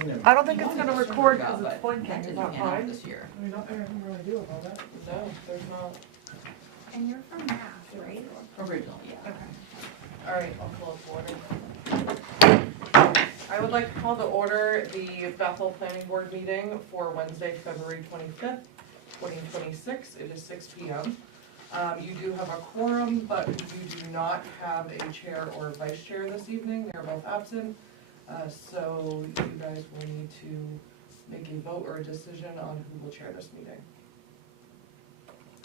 I don't think it's gonna record because it's That blinking, is didn't that pan out fine? this year. I mean, nothing I can really do about it. No, there's not. And you're from Mass, right? Original, yeah. Okay. All right, I'll call it to order. I would like to call to order the Bethel Planning Board meeting for Wednesday, February 25th, 2026. It is 6 p.m. You do have a quorum, but you do not have a chair or vice chair this evening. They're both absent. So you guys will need to make a vote or a decision on who will chair this meeting.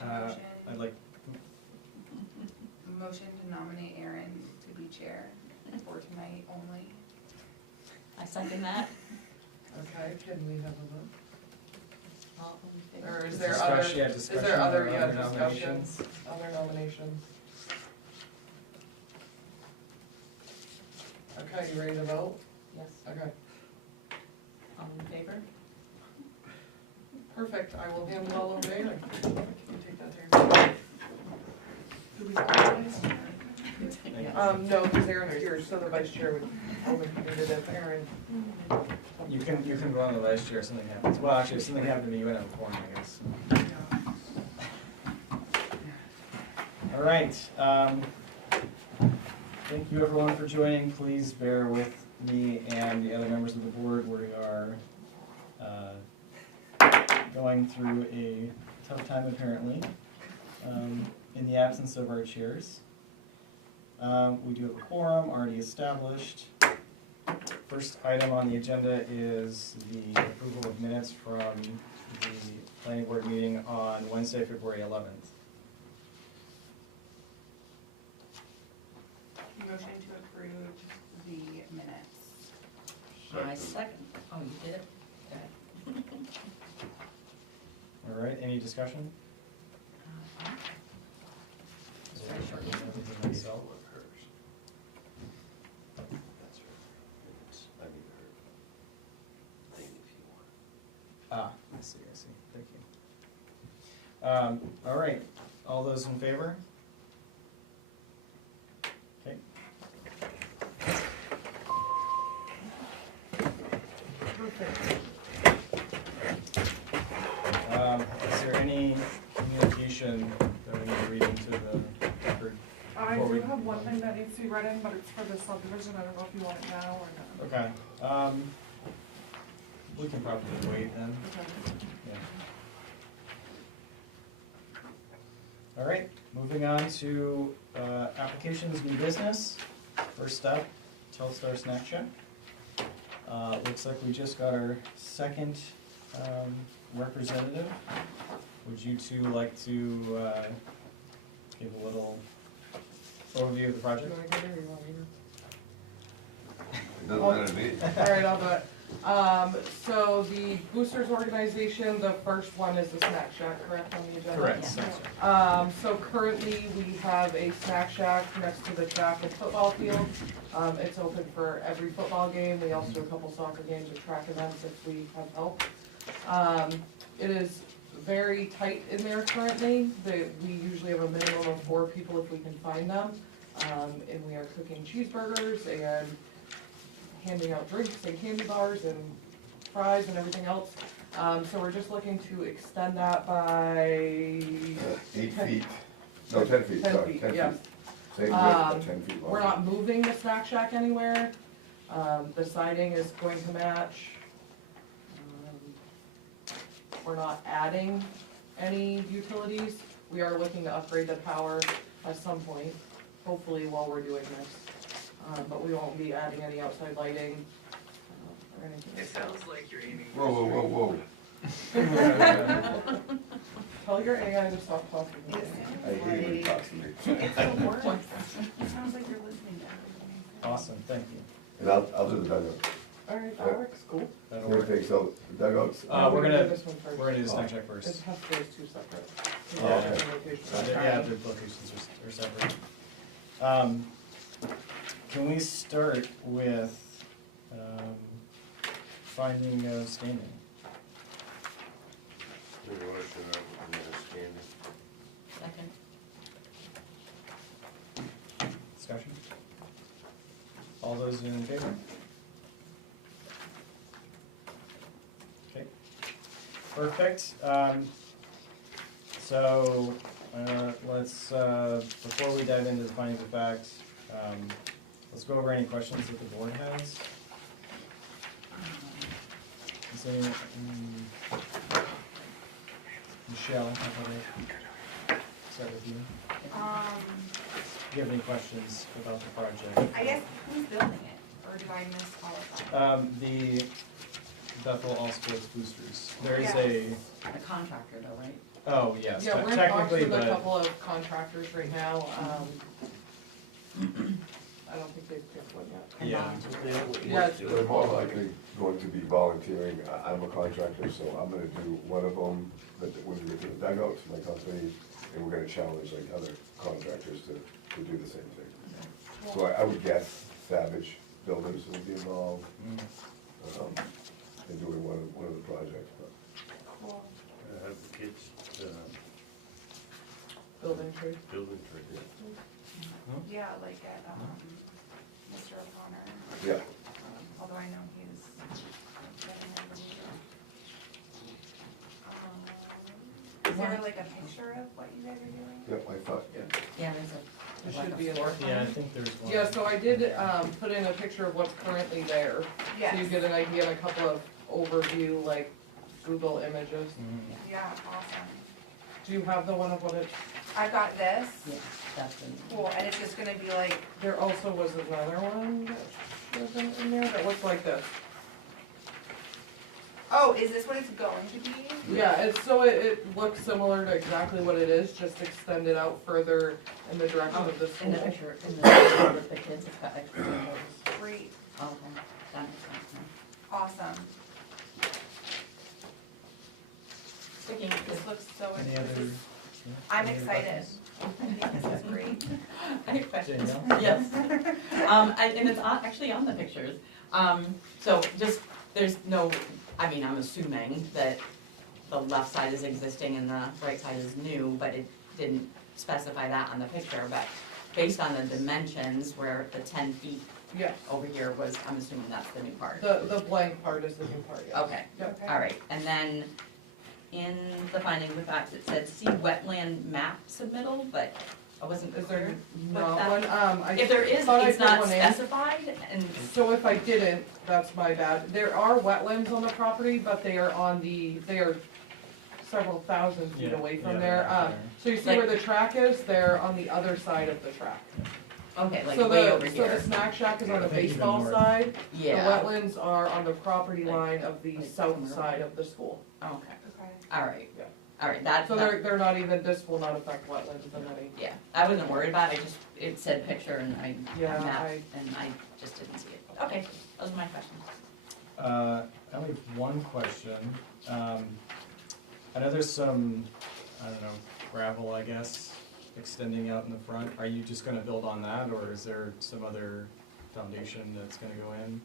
I'd like, Motion to nominate Aaron to be chair for tonight only. I second that. Okay, can we have a vote? All in favor? Or is there other, discussion, is there other, or yeah, other discussion, nominations? other nominations? Okay, you ready to vote? Yes. Okay, All in favor? perfect, I will hand it all over to Aaron. Can you take that there? Do we organize? No, because Aaron's here, so the vice chair would only be it if Aaron. You can go on the vice chair if something happens. Well, actually, if something happened to me, you wouldn't have a quorum, I guess. All right. Thank you everyone for joining. Please bear with me and the other members of the board. We are going through a tough time apparently in the absence of our chairs. We do have a quorum already established. First item on the agenda is the approval of minutes from the planning board meeting on Wednesday, February 11th. Motion to approve the minutes. I second. Oh, you did it? Okay. All right, any discussion? It's very short. Myself. Ah, I see, thank you. All right, all those in favor? Okay. Is there any communication that we need to read into the record? I Before do we- have one thing that needs to be read in, but it's for the subdivision, I don't know if you want it now or not. Okay, we can probably wait then. Okay. Yeah. All right, moving on to applications, new business. First up, Telstar Snack Shack. Looks like we just got our second representative. Would you two like to give a little overview of the project? Do I get it or you want me to? It doesn't matter to me. All right, I'll do it. So the boosters organization, the first one is the snack shack, correct, on the agenda? Correct. Yeah. Snack Shack. So currently we have a snack shack next to the track and football field. It's open for every football game. We also do a couple soccer games or track events if we have help. It is very tight in there currently. We usually have a minimum of 4 people if we can find them. And we are cooking cheeseburgers and handing out drinks and candy bars and fries and everything else. So we're just looking to extend that by 8 feet, no, 10 feet, 10 sorry, feet, 10 yeah. feet. Same width, but 10 feet long. We're not moving the snack shack anywhere. The siding is going to match. We're not adding any utilities. We are looking to upgrade the power at some point, hopefully while we're doing this. But we won't be adding any outside lighting or anything. It sounds like you're aiming. Whoa, whoa, whoa, whoa. Tell your AI to stop talking. I hate when he talks to me. It's the worst. It sounds like you're listening to everything. Awesome, thank you. And I'll do the dugout. Alright, that works, cool. That'll Same work. thing, so the dugouts, We're We can gonna do this one first. We're gonna do the snack shack It first. has those two separate. Oh, okay. Yeah, the locations are separate. Can we start with finding of standing? Second. Discussion? All those in favor? Perfect. So, let's, before we dive into the findings of fact, let's go over any questions that the board has. Is there any, Michelle, how about I start with you? Do you have any questions about the project? I guess, who's building it, or did I miss all of that? The Bethel All Sports Boosters. There is Yes. A contractor though, right? oh, yes, Yeah, we're in talks technically, with a but, couple of contractors right now, I don't think they've picked one yet. yeah. Yeah, it's- We're more likely going to be volunteering. I'm a contractor, so I'm gonna do one of them, that when we get to the dugouts, my company, and we're gonna challenge like other contractors to do the same thing. So I would guess Savage Builders will be involved, in doing one of the projects, but. Cool. Have the kids, Building trade. building trade. Yeah, like at, Mr. O'Connor, Yeah, although I know he's getting there later. Is there like a picture of what you guys are doing? yeah, I thought, Yeah, There there's should a be a- floor Yeah, I plan. think there's one. Yeah, so I did, put in a picture of what's currently there, so you Yes. get an idea and a couple of overview, like, Google images. Mhm. Yeah, awesome. Do you have the one of what it, I got this. Yeah, that's the. Cool, and it's just gonna be like, there also was another one that wasn't in there that looks like this. oh, is this what it's going to be? Yeah, it's, so it looks similar to exactly what it is, just extended out further in the direction of the In school. the picture, in the picture with the kids, it's got extra symbols. Great, Oh, okay, that makes sense awesome. Speaking This of looks so, Any this other? is, yeah, I'm any other excited. questions? I think this is great. I have questions. Danielle? Yes. And it's actually on the pictures. So just, there's no, I mean, I'm assuming that the left side is existing and the right side is new, but it didn't specify that on the picture, but based on the dimensions where the 10 feet Yeah, over here was, I'm assuming that's the new part. the blank part is the new part, yeah. Okay, Yep. all right, and then in the findings of fact, it said see wetland map submittal, but I wasn't Is there clear. not that- one, If there is, thought I it's put not one in. specified, and, So if I didn't, that's my bad. There are wetlands on the property, but they are several thousand feet Yeah, away from yeah, there. they're So you see where the track is? They're on the other side of the track. okay, like So way over So here. the snack shack is on the I think even baseball north. side. The Yeah, wetlands are on the property line of the Like south somewhere side over of the school. okay, Okay. all right, Yeah. all right, that, So they're not even, this will not affect wetlands in any. yeah, I wasn't worried about it, it said picture and I, Yeah, map, I- and I just didn't see it. Okay, those are my questions. I only have one question. I know there's some, I don't know, gravel, I guess, extending out in the front. Are you just gonna build on that, or is there some other foundation that's gonna go in?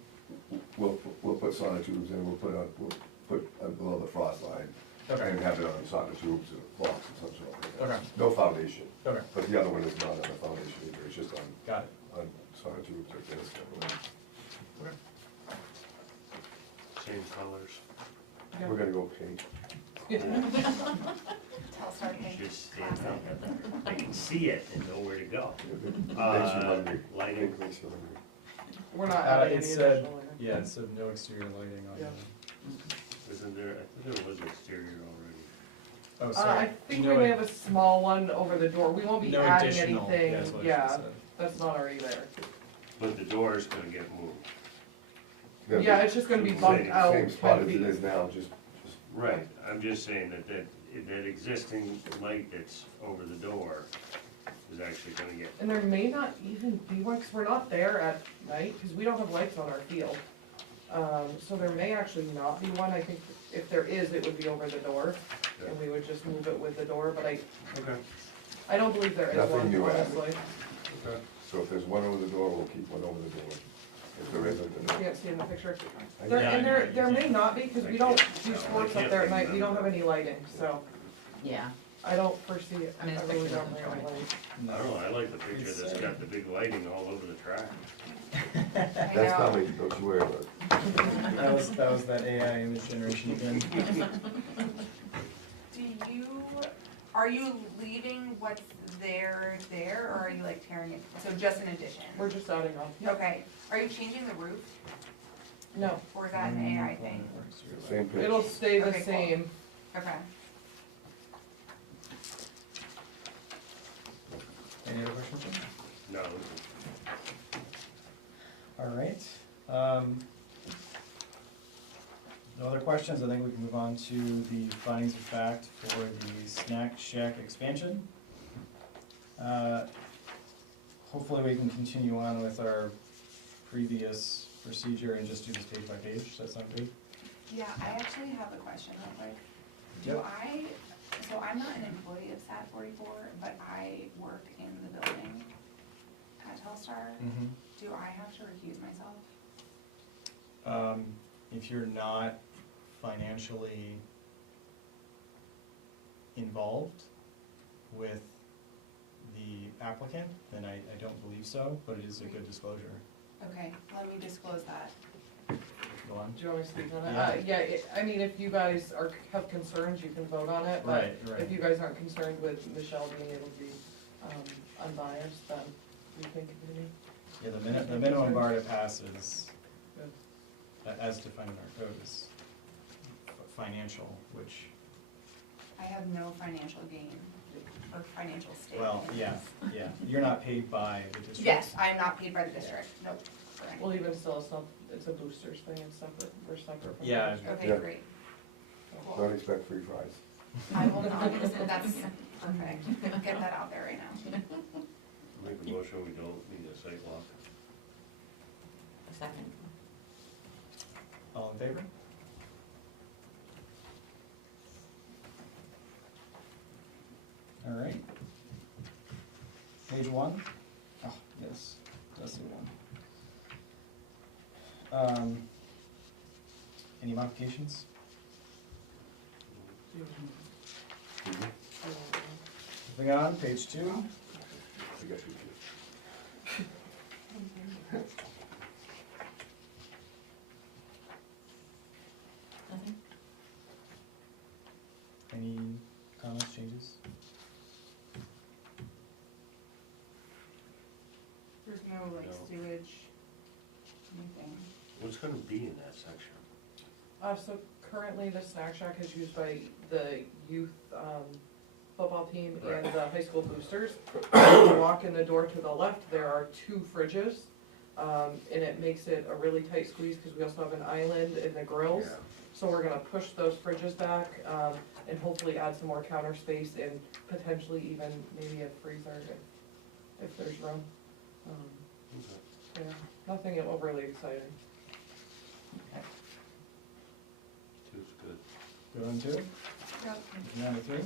we'll put sonotubes in, we'll put below the frost line, Okay, and have it on sonotubes or blocks of some sort. okay, No foundation, okay, but the other one is not on a foundation either, it's just got it. on sonotubes or this kind of. Same colors. Yeah. We're gonna go pink. Telstar You pink. should stand Classic. up. I can see it and know where to go. Makes you hungry. Lighting. Pink makes you hungry. We're not Uh, adding it any said- additional lighting. Yeah, it said no exterior lighting on Yeah. the, Isn't there, I think there was exterior already. oh, I sorry. think You we know may what- have a small one over the door. We won't be No adding additional, anything. yeah, is what it Yeah, said. that's not already there. But the door is gonna get moved. Yeah, it's just gonna be bumped out Same spot 10 as it feet. is now, just. Right, I'm just saying that existing light that's over the door is actually gonna get, And there may not even be one, because we're not there at night, because we don't have lights on our field. So there may actually not be one. I think if there is, it would be over the door, and we would just move it with the door, but okay, I don't believe there is Nothing one, new added. honestly. okay. So if there's one over the door, we'll keep one over the door. If there isn't, You then. can't see in the picture. I- There, Yeah, and I there may not be, because we don't do No, I sports up can't there at night. We don't remember. have any lighting, so. Yeah, I don't foresee it, I mean, I this really picture don't, doesn't show really. anything. I don't know, I like the picture It's, that's got the big lighting all over the track. I That's know. coming, don't you worry about it. That was that AI image generation again. Are you leaving what's there, or are you like tearing it, so just an addition? We're just adding on. Okay, are you changing the roof, No, or is that an AI thing? Same pitch. it'll stay the Okay, cool. same. Okay. Any other questions, Jim? No, All right. No other questions, I think we can move on to the findings of fact for the snack shack expansion. Hopefully we can continue on with our previous procedure and just do this page by page, does that sound good? Yeah, I actually have a question real quick. Yep. So I'm not an employee of SAT 44, but I work in the building at Telstar. Mm-hmm. Do I have to recuse myself? If you're not financially involved with the applicant, then I don't believe so, but it is a good disclosure. Okay, let me disclose that. Go on. Do you want me to speak on it? Yeah. Yeah, I mean, if you guys have concerns, you can vote on it, but Right, right. if you guys aren't concerned with Michelle being able to be unbiased, then we can continue. Yeah, the minimum bar to pass is, as defined in our code, is financial, which, I have no financial gain or financial stake. well, in yeah, this. yeah. You're not paid by the district. Yes, I am not paid by the district, nope. Correct. Well, even still, it's a boosters thing, it's separate, we're separate from. Yeah. the Okay, Yeah. great. Cool. Don't expect free fries. I will not, that's perfect, get that out there right now. make a motion, we don't need a site walk. Second. All in favor? All right. Page one. Oh, yes, that's the one. Any modifications? Moving on, page two. I guess we should. Nothing? Any comments, changes? There's no like No. sewage, anything. What's gonna be in that section? So currently the snack shack is used by the youth, football team and the high school boosters. When you walk in the door to the left, there are 2 fridges, and it makes it a really tight squeeze, because we also have an island in the grills. Yeah. So we're gonna push those fridges back, and hopefully add some more counter space and potentially even maybe a freezer if there's room. Okay. Yeah, nothing overly exciting. Two's good. Go on two, Yep. number three.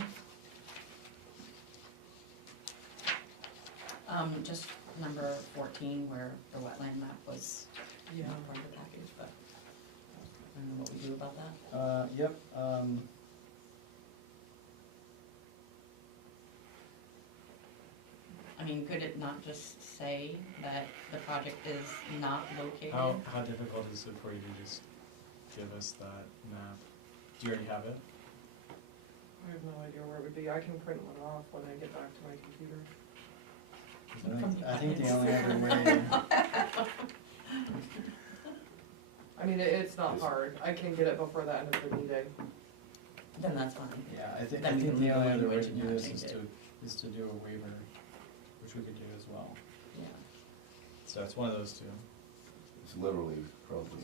Just number 14, where the wetland map was Yeah. not part of the package, but I don't know what we do about that. Yep, I mean, could it not just say that the project is not located? how difficult is it for you to just give us that map? Do you already have it? I have no idea where it would be. I can print one off when I get back to my computer. I think the only other way, I mean, it's not hard. I can get it before the end of the meeting. Then that's fine. yeah, I Then we think can the leave only the other way to language and do not this change it. is to do a waiver, which we could do as well. Yeah. So it's one of those two. It's literally probably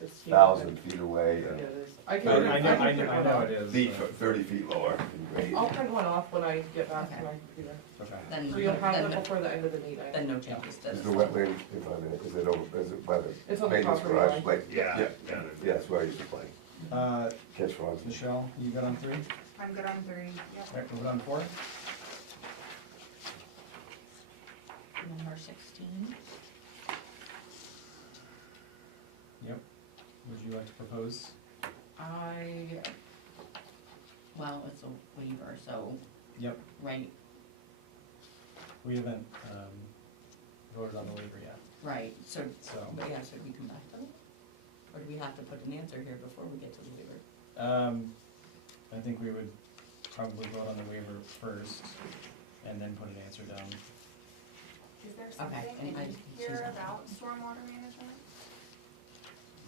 It's 1,000 feet away Yeah, and it is. I can, I I know, can print one off. it is. feet, but- 30 feet lower in grade. I'll print one off when I get back to Okay. my computer. Okay. Then, So you'll have then, it before the end of the meeting. then no changes to Is this. the wetland, if I'm in it, is it over, is it by the It's on the maintenance property garage? line. Like, Yeah, yeah, yeah. yeah, that's where I used to play, catch frogs. Michelle, you got on three? I'm good on 3, yep. Alright, moving on four. Number 16. Yep. Would you like to propose? I Well, it's a waiver, so, Yep, right, we haven't, voted on the waiver yet, right, so, so. but yeah, so do we come back to it? Or do we have to put an answer here before we get to the waiver? I think we would probably vote on the waiver first, and then put an answer down. Is there Okay, something and I- in here about stormwater management?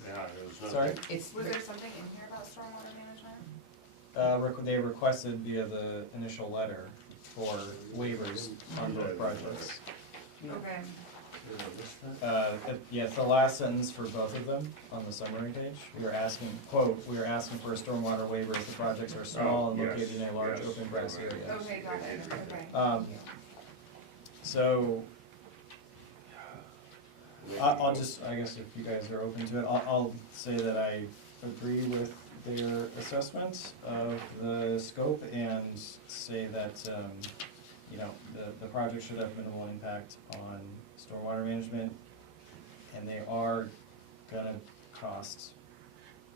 Yeah, there was nothing. Sorry? It's, Was there something in here about stormwater management? They requested via the initial letter for waivers on both projects. Okay. Yeah, it's the last sentence for both of them on the summary page. We are asking, quote, "We are asking for a stormwater waiver if the projects are small and Oh, yes, located in a large yes, open grass right. area." Okay, got it, okay. Um, So, I'll just, I guess if you guys are open to it, I'll say that I agree with their assessment of the scope and say that, you know, the project should have minimal impact on stormwater management, and they are gonna cost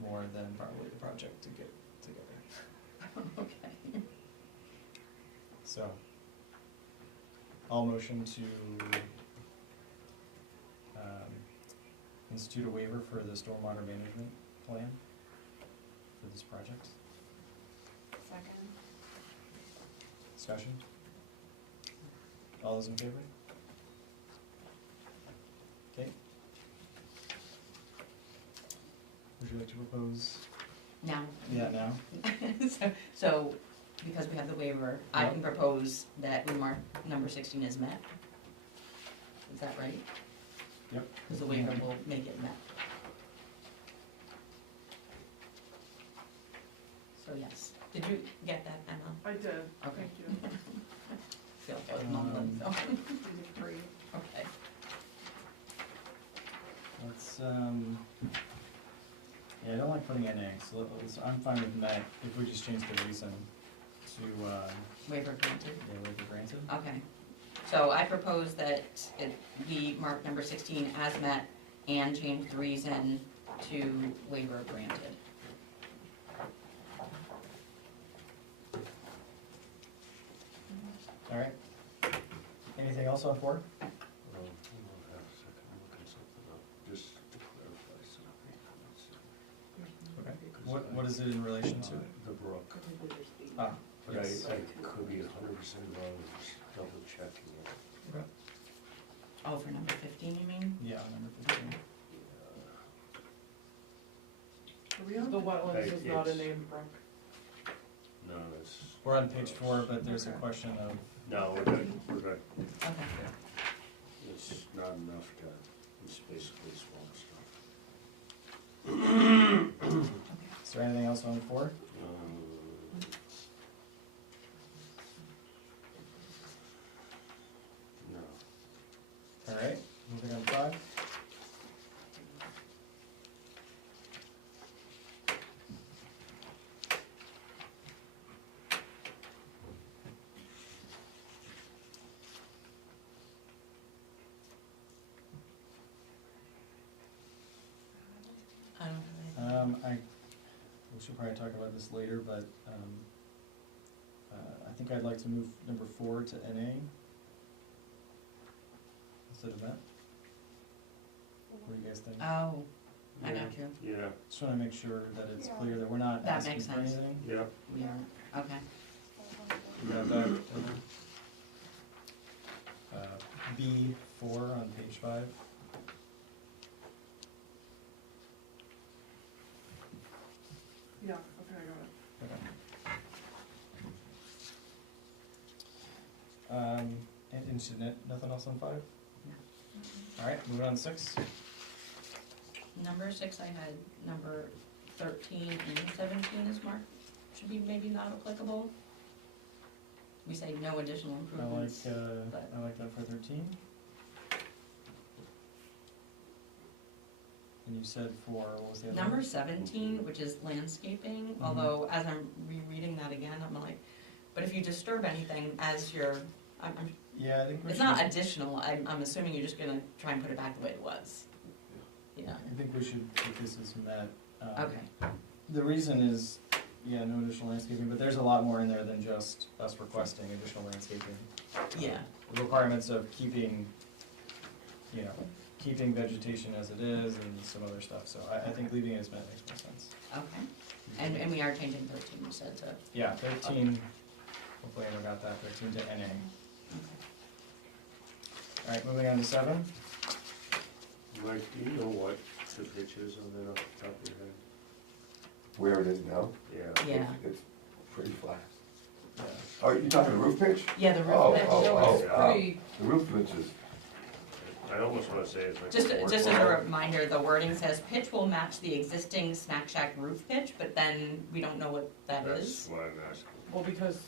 more than probably the project to get together. okay. So, I'll motion to institute a waiver for the stormwater management plan for this project. Second. Discussion? All those in favor? Okay. Would you like to propose? Now. Yeah, now? So, because we have the waiver, I Yep. can propose that we mark number 16 as met. Is that right? Yep. Because the waiver will make it met. So yes, did you get that, Emma? I did, Okay. thank you. Feel like I was mumbling, so, You did great. okay. Let's, yeah, I don't like putting NA, so I'm fine with that, if we just change the reason to, Waiver granted. yeah, waiver granted. Okay, so I propose that it be marked number 16 as met and change the reason to waiver granted. All right. Anything else on 4? Hold on half a second, I'm looking something up, just to clarify something. Okay. What is it in relation to? The brook. Ah, But I yes. could be 100% wrong, just double checking it. Okay. Oh, for number 15, you mean? Yeah, number 15. The wetlands is not a It's- named brook. No, it's. We're on page 4, but there's a question of, No, we're good, we're good. Okay. It's not enough to, it's basically small stuff. is there anything else on 4? No. All right, moving on 5. I don't have anything. We should probably talk about this later, but, I think I'd like to move number 4 to NA instead of that. What do you guys think? Oh, I Yeah, got you. Yeah, Just wanna make sure that it's Yeah. clear that we're not That asking makes for sense. anything. yeah. We are, okay. You got that? B4 on page 5. Yeah, okay, I got it. Okay. And so nothing else on 5? All right, moving on to 6. Number 6, I had number 13 and 17 is marked, should be maybe not applicable. We say no additional improvements. but- I like that for 13. And you said for, what was the other one? Number 17, which is landscaping, although as I'm rereading that again, I'm like, but if you disturb anything as you're, Yeah, I think we should. it's not additional, I'm assuming you're just gonna try and put it back the way it was. Yeah, I think we should put this as met. okay, The reason is, yeah, no additional landscaping, but there's a lot more in there than just us requesting additional landscaping. Yeah, The requirements of keeping, you know, keeping vegetation as it is and some other stuff, so I think leaving it as makes more sense. okay. And we are changing 13, you said, to, Yeah, 13, hopefully I got that, 13 to NA. okay. Alright, moving on to 7. Mike, do you know what the pitch is on that off the top of your head? Where it is now, Yeah. Yeah, it's pretty flat. Yeah. Oh, you talking the roof pitch? yeah, the Oh, roof pitch. oh, It's oh, pretty, The roof pitch is, I almost wanna say it's like. Just a as a 412. reminder, the wording says pitch will match the existing snack shack roof pitch, but then we don't know what that That's is. what I'm asking. well, because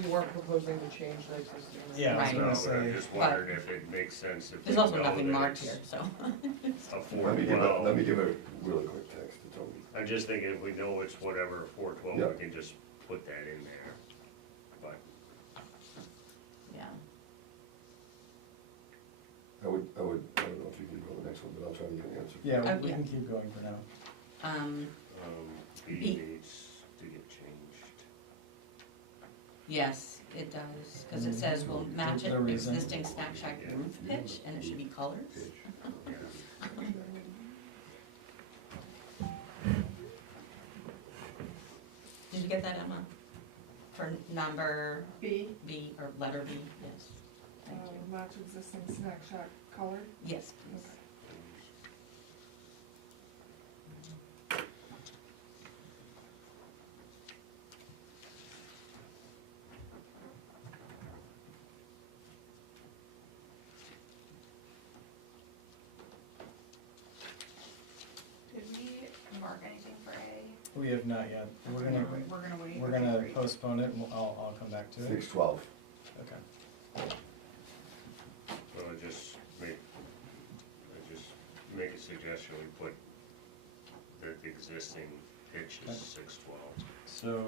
we weren't proposing to change the existing. Yeah, I was Right. gonna No, but I'm say, just wondering if it makes sense if we There's know also nothing that marked it's here, so. a let me give a 412. really quick text to Tony. I'm just thinking if we know it's whatever, 412, Yeah. we can just put that in there. But, Yeah, I don't know if you can go to the next one, but I'll try to get an answer. yeah, we yeah. can keep going for now. B B. needs to get changed. yes, it does, cause it says will match The it reason. existing snack shack roof pitch, and it should be colors. Pitch. Yeah. Did you get that, Emma? For number B, B, or letter B, yes. Thank you. match existing snack shack color. Yes, please. Did we mark anything for A? We have not yet, We're gonna wait. we're Okay, gonna great. postpone it, and I'll come back to it. 612. Okay. So I just make a suggestion, we put that the existing pitch is 612. So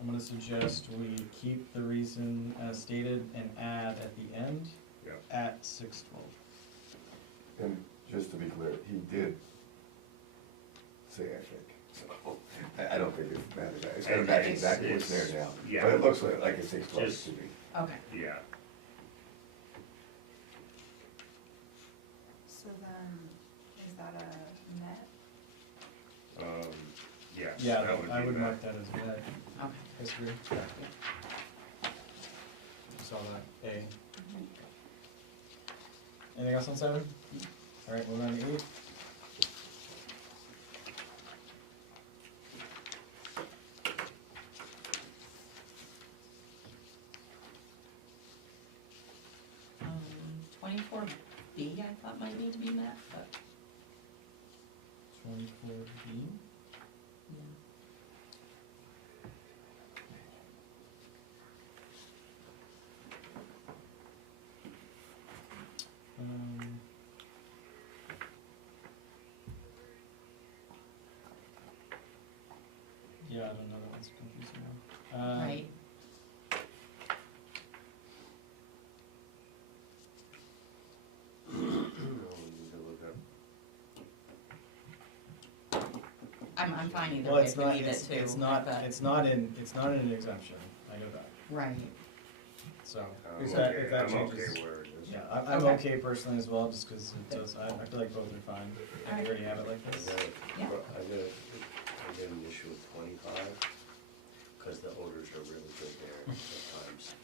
I'm gonna suggest we keep the reason as stated and add at the end Yep. at 612. And just to be clear, he did say, I think, so, I don't think it matters, it's gonna match It's- exactly what's it's- there now. yeah. But it looks like it's 612 Just- to me. Okay, Yeah, So then, is that a net? yes, Yeah, that would be I would that. mark that as net okay. history. Saw that, A. Anything else on 7? Alright, moving on to 8. Um, 24B, I thought might need to be met, but, 24B. yeah. Um, yeah, I don't know, that one's confusing now. Right, We need to look up. I'm fine either Well, way it's if we not, leave it it's, too. it's not, but- it's not in an exemption, I know that, Right, so, I'm if that, okay- if that I'm changes. okay where it is. Yeah, I'm Okay. okay personally as well, just cause it does, I feel like both are fine, I already have it like I this. got it. Yeah. I got an issue with 25, because the odors are really good there at times.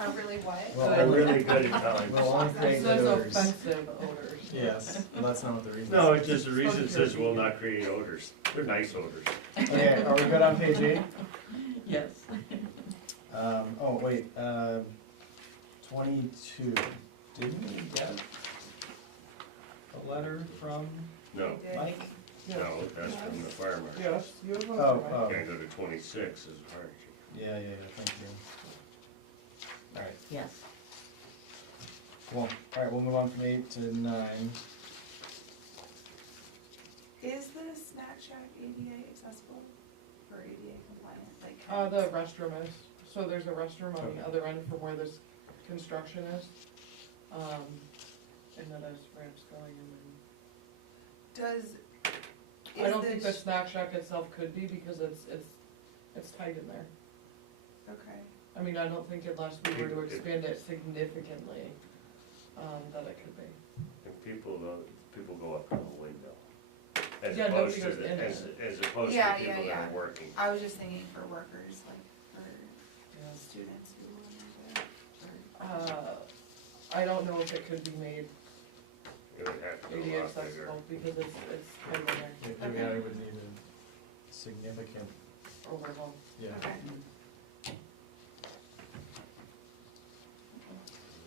Are really what? Well, They're really good at times. We'll only It create says good odors. offensive odors. Yes, well, that's not what the reason is. No, it's just the reason it says will not create odors. They're nice odors. Okay, are we good on page 8? yes. Oh, wait, 22, didn't we get a letter from No, Mike? no, that's from the fire marshal. Yes, you have one. Oh, right? oh, Can't go to 26 as fire chief. yeah, thank you. Alright, Yes, cool, alright, we'll move on from 8 to 9. Is the snack shack ADA accessible or ADA compliant, like? The restroom is, so there's a restroom on the Okay. other end from where this construction is. And then there's ramps going in and. Does, I don't think the snack shack itself could be because it's tight in there. Okay. I mean, I don't think unless we were to expand it significantly, that it could be. And people go up in the window. As Yeah, opposed nobody to, goes the- in as, it. as opposed to Yeah, people yeah, that yeah. are working. I was just thinking for workers, like for Yeah. students who want to, or. I don't know if it could be made It would have to be a ADA lot bigger. accessible because it's tight in there. Yeah, it would need a significant, Overhaul. yeah. Okay.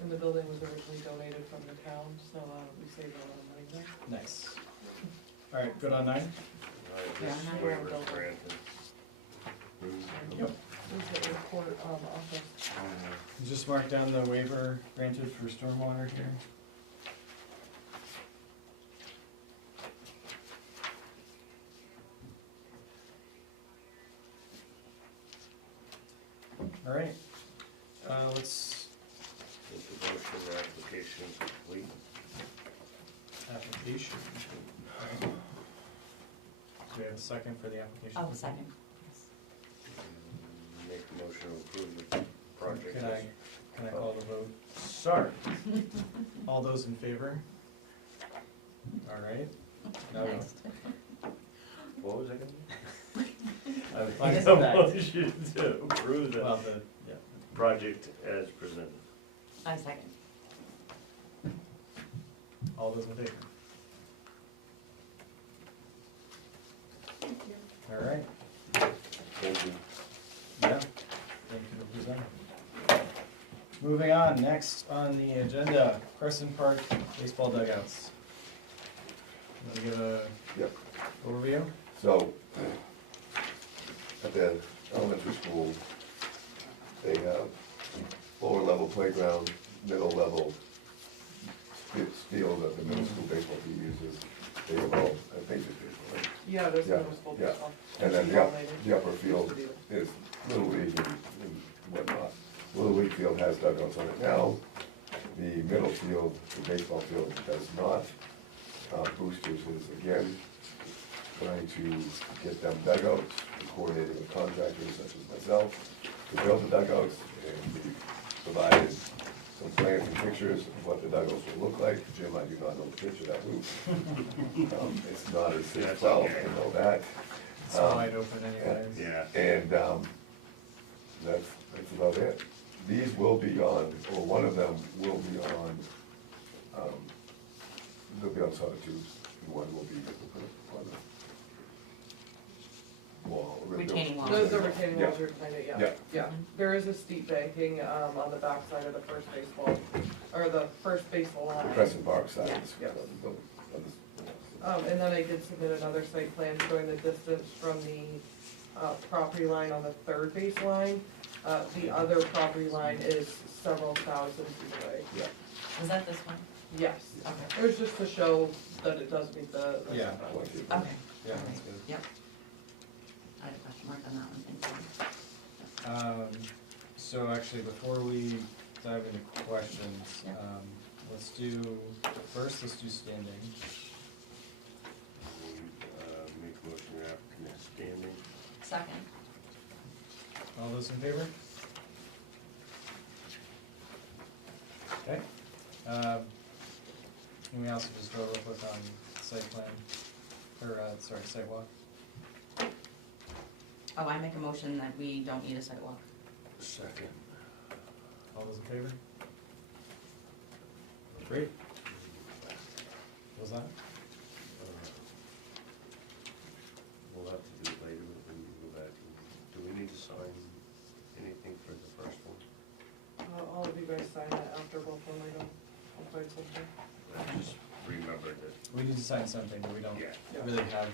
And the building was originally donated from the town, so, we saved a lot of money there. Nice. All right, good on 9? This Yeah. waiver's granted. Yep. Who's the airport, office? Just mark down the waiver granted for stormwater here. All right, let's, Is the motion application complete? application. Do we have a second for the application? Oh, second. Make a motion to approve the project. Can I call the vote? Sorry. All those in favor? All right. Now we- Next. What was I gonna do? I Make find a some back. motion to approve Well, the yeah. project as presented. I second. All those in favor? All right, Thank you. yeah, thank you for presenting. Moving on, next on the agenda, Crescent Park baseball dugouts. Want to give a Yep. overview? So, at the elementary school, they have lower level playground, middle level field that the middle school baseball team uses. They have all, I think it's baseball, right? Yeah, there's Yeah, middle school yeah. baseball. And then Donated. the upper field is Little League and whatnot. Little League field has dugouts on it now. The middle field, the baseball field, does not. Boosters is again trying to get them dugouts, coordinating with contractors such as myself to build the dugouts, and we provided some plans and pictures of what the dugouts will look like. Jim, I do not know the picture of that roof. It's not a 612, I know that. It's wide open anyways. Yeah. And that's about it. These will be on, or one of them will be on, they'll be on sonotubes, and one will be on the wall. Retaining wall. The retaining walls Yeah. are behind it, Yeah. yeah. Yeah, there is a steep banking, on the back side of the first baseball, or the first base line. The Crescent Park side Yeah. is, Yes. of And then I did submit another site plan showing the distance from the, property line on the third base line. The other property line is several thousand feet away. yeah. Was that this one? Yes, Okay. it was just to show that it does meet the. Yeah. setback. Like it. Okay. Yeah, that's good. Yep. I had a question mark on that one, thank you. So actually, before we dive into questions, Yeah. let's do standing. Make a motion to applicant is standing. Second. All those in favor? Okay. Can we also just go real quick on site plan, or, site walk? Oh, I make a motion that we don't need a sidewalk. Second. All those in favor? Great. What was that? We'll have to do it later when we go back. Do we need to sign anything for the first one? All of you guys sign that after both of them, I'll find something. I just remembered that, We need to sign something, but we don't yeah. really have,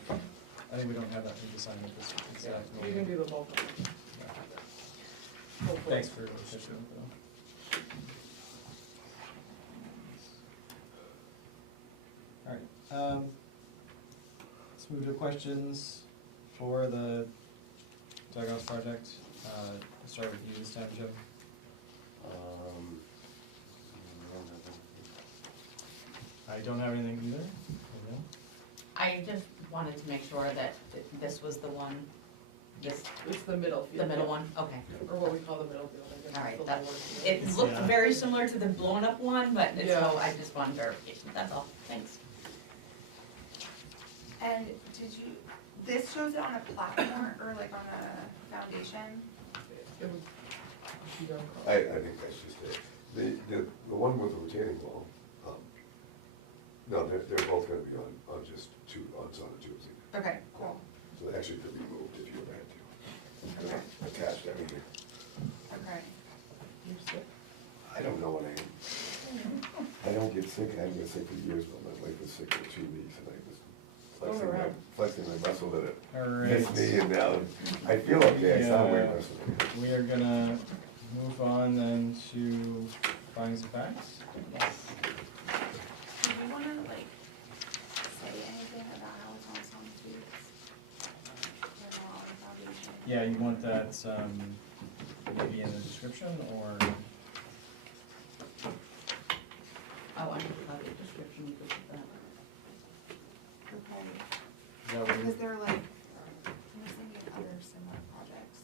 I think we don't have that thing to sign at this exact You moment. can do the both of them. Yeah. Hopefully. Thanks for official info. All right, let's move to questions for the dughouse project. We'll start with you this time, Jim. I don't have anything. I don't have anything either. I just wanted to make sure that this was the one, this, It's the middle field. the middle one, okay. Or what we call the middle field, I guess. All right, it's the that- lower field. It looked Yeah. very similar to the blown up one, but it's, Yeah. so I just wanted verification, that's all, thanks. And did you, this shows it on a platform or like on a foundation? It was, you don't call I it. think that's just it. The one with the retaining wall, no, they're both gonna be on just two, on sonotubes. Okay, cool, So they actually could be moved if you had to. They're okay, not attached to anything. okay. You're sick. I don't know what I am. I don't get sick, I haven't been sick for years, but my wife was sick for 2 weeks, and I was flexing my muscle that it missed me, Alright, and now I feel okay, I sound weird Yeah. wrestling. we are gonna move on then to findings of facts. Yes. Do we wanna like say anything about how it's on some tubes? Or not on the foundation? Yeah, you want that, maybe in the description, or, Oh, I can copy the description, you could put that. Okay, is that what because you, they're like, I'm just thinking of other similar projects,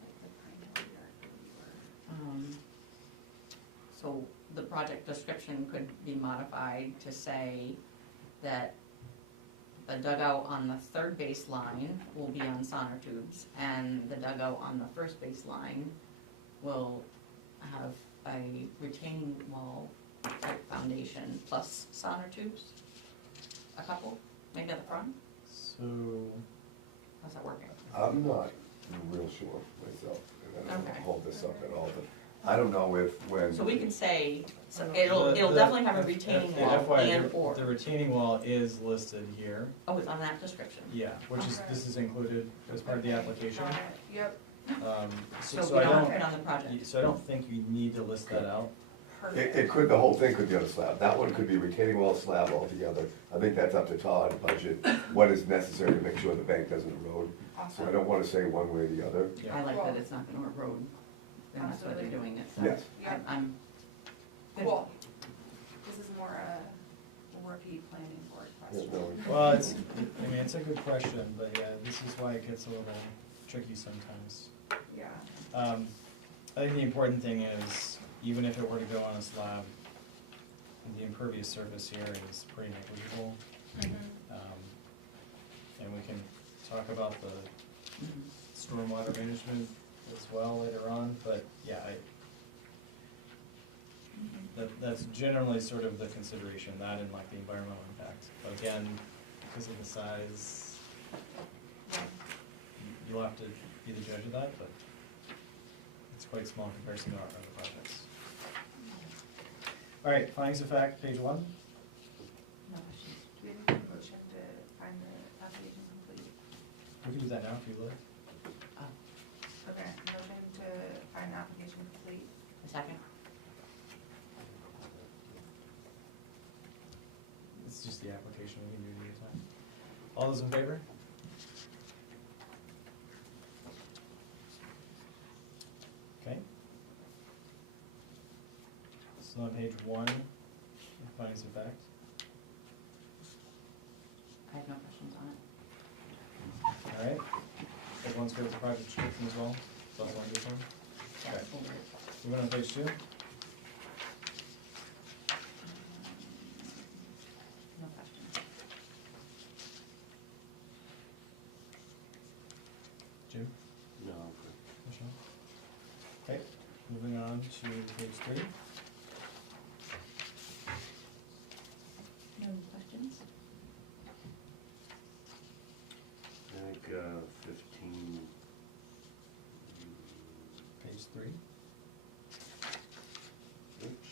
like the Pine Hill Yard. So the project description could be modified to say that the dugout on the third base line will be on sonotubes, and the dugout on the first base line will have a retaining wall type foundation plus sonotubes. A couple, maybe at the front, so, how's that working? I'm not real sure myself, and I don't wanna Okay. hold this up at all, but I don't know if when. So we can say, so The- it'll the- definitely have a retaining wall FYI, and or, the retaining wall is listed here, oh, it's on that description. yeah, which is, Okay. this is included as part of the application. Got it. Yep, So So we I don't don't, put it on the project. so I don't think you need to list that out. perfect. It could, the whole thing could be on a slab, that one could be retaining wall slab altogether, I think that's up to Todd, budget, what is necessary to make sure the bank doesn't erode. So I Awesome. don't wanna say one way or the other. Yeah. I like Cool. that it's not gonna erode, and that's why they're Absolutely. doing it, so. Yes. Yep. I'm. good. Cool. This is more a rookie planning board Yeah, question. no, Well, it's, I mean, it's a good question, but yeah, this is why it gets a little tricky sometimes. Yeah, I think the important thing is, even if it were to go on a slab, the impervious surface here is pretty negligible. And we can talk about the Mhm. stormwater management as well later on, but yeah, that's generally sort of the consideration, that and like the environmental impact. But again, because of the size, you'll have to be the judge of that, but it's quite small in comparison to our other projects. All right, findings of fact, page 1. No questions. do we need a motion to find the application complete? We can do that now if you like. Oh, Okay, motion to find the application complete. a second? It's just the application, we can do it anytime. All those in favor? Okay. So on page 1, findings of fact. I have no questions on it. All right. Everyone's good with the project description as well? It's all one good one? Yeah, Okay. full word. Moving on to page 2. No questions. Jim? No, Michelle? Okay, moving on to page 3. No questions? I think 15. Page 3. Oops.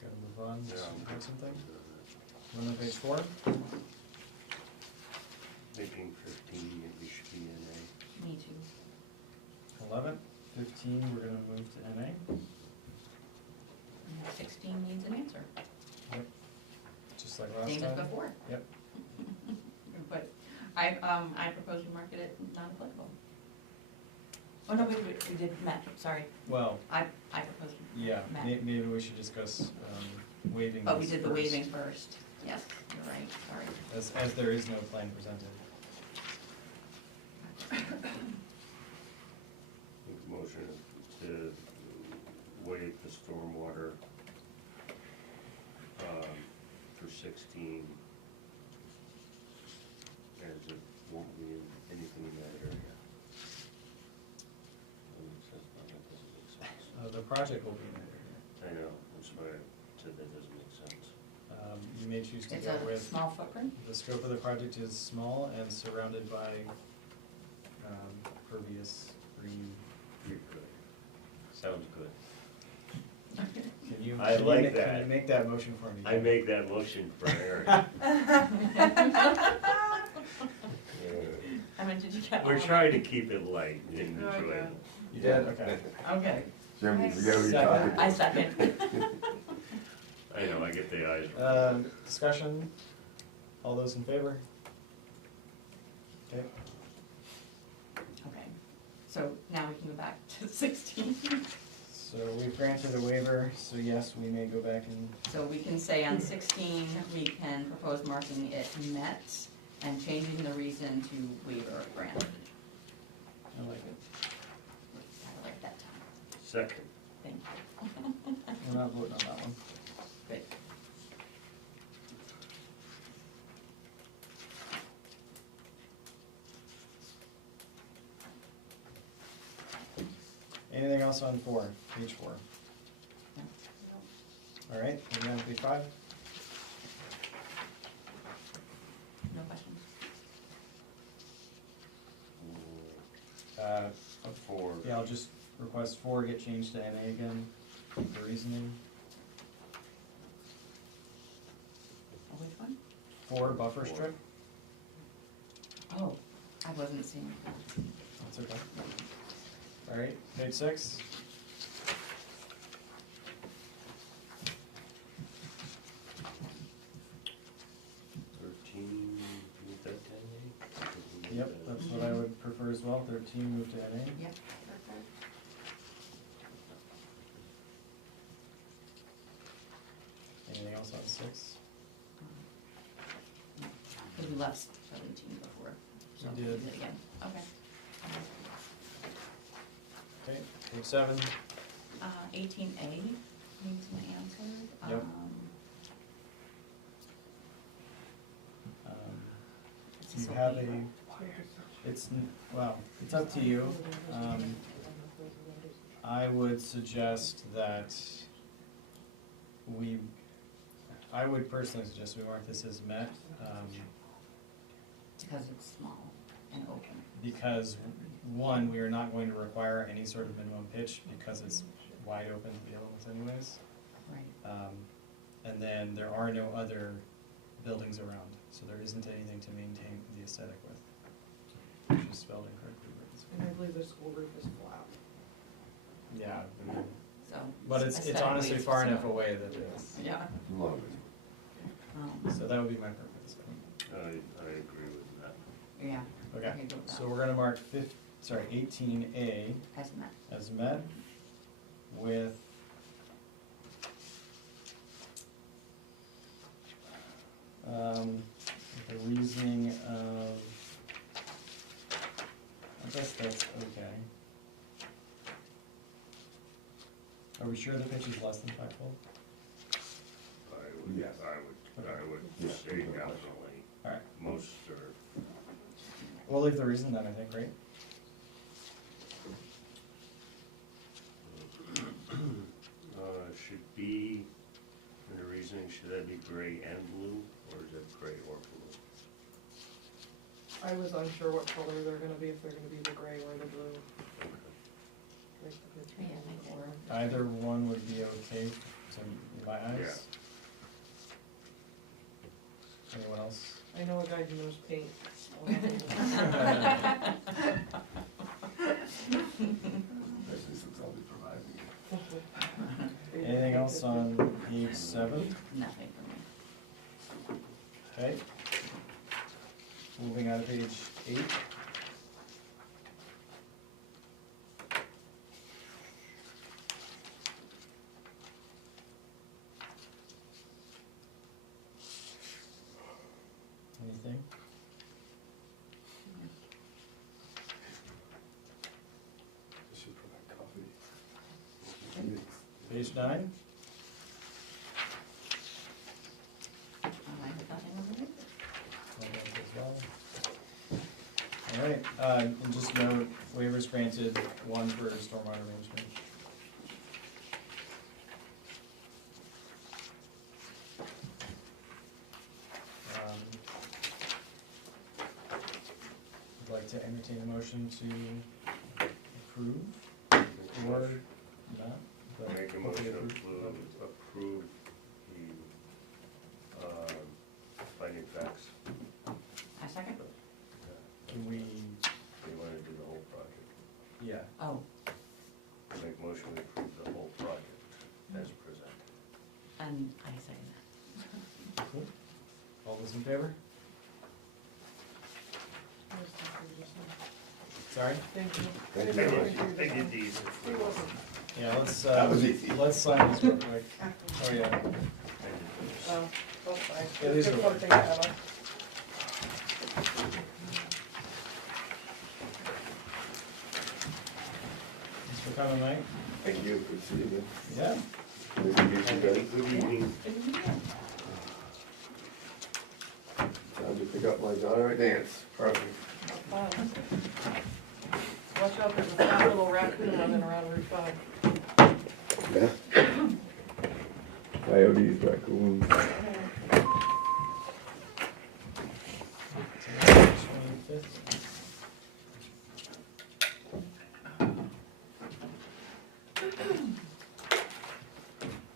Gotta move on, Yeah, I'm got something? Uh, Moving on to page 4. Thinking 15, maybe should be in A. Me too. 11, 15, we're gonna move to NA. Yeah. sixteen needs an answer, Just like last same as time. before. Yep. But I propose we mark it not applicable. Oh, no, we did Met, sorry, Well, I proposed. yeah, Met. maybe we should discuss waiving Oh, we this did the first, waiving first, yes, you're right, sorry. as there is no plan presented. Motion to waive the stormwater, for 16, as it won't be anything in that area. The project will be in that I know, that's why I said that doesn't make sense. area. You may choose to It's go a with, small footprint, the scope of the project is small and surrounded by pervious green. You're good. Sounds good. Can you, I can you like make- Can that. you make that motion for me? I make that motion for Eric. I mean, did you get all We're of it? trying to keep it light and Oh, yeah. enjoyable. You did, okay. Okay, Jim, you forget who you're Second. talking to. I second. I know, I get the eyes wrong. Discussion, all those in favor? Okay, Okay, so now we can go back to 16. so we've granted a waiver, so yes, we may go back and, So we can say on 16, we can propose marking it met and changing the reason to waiver granted. I like it. I like that time, Second. thank you. We're not voting on that one. Good. Anything else on page 4? All right, moving on to page 5. No questions? For, Yeah, I'll just request 4 get changed to NA again, the reasoning. Oh, which one? 4 buffer strip, Oh, I wasn't seeing that. that's okay. All right, page 6. move that to NA? Yep, that's what I would prefer as well, 13 move to NA. Yep. Anything else on 6? Because we left 17 before, so We we'll did. do it again. Okay. Okay, page 7. 18A needs an answer. Yep. It's You just have waiver. well, it's up to you. I would suggest that I would personally suggest we mark this as met, Because it's small and open. because, one, we are not going to require any sort of minimum pitch because it's wide open to be elements anyways. Right. And then there are no other buildings around, so there isn't anything to maintain the aesthetic with, which is spelled incorrectly. And I believe the school roof is flat. Yeah, I mean, So. but it's aesthetically, honestly it's far so- enough away that it's, Yeah. Love it. so that would be my preference. I agree with that. Yeah. Okay, I can go with that. so we're gonna mark 18A As met. as met with the reasoning of, I guess that's okay. Are we sure the pitch is less than 5 fold? Yes. I would Yeah. say definitely, All right, most are. we'll leave the reason then, I think, right? Should be, in the reasoning, should that be gray and blue, or is that gray or blue? I was unsure what color they're gonna be, if they're gonna be the gray or the blue. Like the picture. Yeah, I think Or- Either one would be okay in my eyes. Anyone else? I know a guy who knows paint. Especially since I'll be providing. Anything else on page 7? Nothing for me. Okay. Moving on to page 8. Anything? Just should provide coffee. Page 9. I have nothing over there. All right, and just note, waivers granted, 1 for stormwater management. I'd like to entertain a motion to approve or not. but Make a hopefully motion to approve. approve the, finding facts. A second? Can we, They wanna do the whole project. yeah, Oh, Make a motion to approve the whole project as presented. and I second that. cool. All those in favor? Sorry? Thank you. Thank you I very much. did these. Yeah, That was easy. let's sign this real quick. Oh, yeah. Oh, that's fine. Yeah, these Just are- something to Emma. Thanks for coming, Mike. Thank you, good to see you again. Yeah. Nice to meet you guys. Good evening. Time to pick up my daughter at dance. Perfect. Have fun. Watch out, there's a fat little raccoon running around Route 5. Yeah. Coyotes, raccoons. 25th.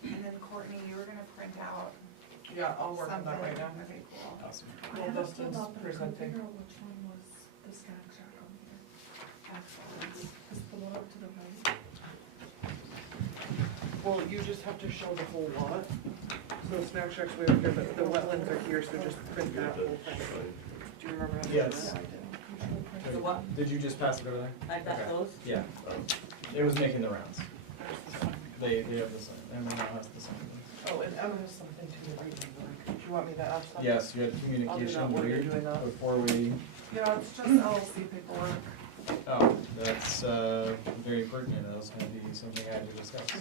And then Courtney, you were gonna print out Yeah, I'll work on something. that right now. Okay, cool. Awesome. Well, Dustin's presenting. Which one was the snack shack on here? Excellent. Is the one up to the right? Well, you just have to show the whole lot. So snack shack's way over here, but the wetlands are here, so just print that whole thing. Do you remember how to do Yes. that? The what? Did you just pass it over there? I've got Okay. those. Yeah. It was making the rounds. They have the sign, Emma now has the sign. Oh, and Emma has something to read. Do you want me to ask that? Yes, you had I'll do communication that while you're weird doing that. before we, Yeah, it's just LLC paperwork. oh, that's, very pertinent, that was gonna be something I had to discuss. Do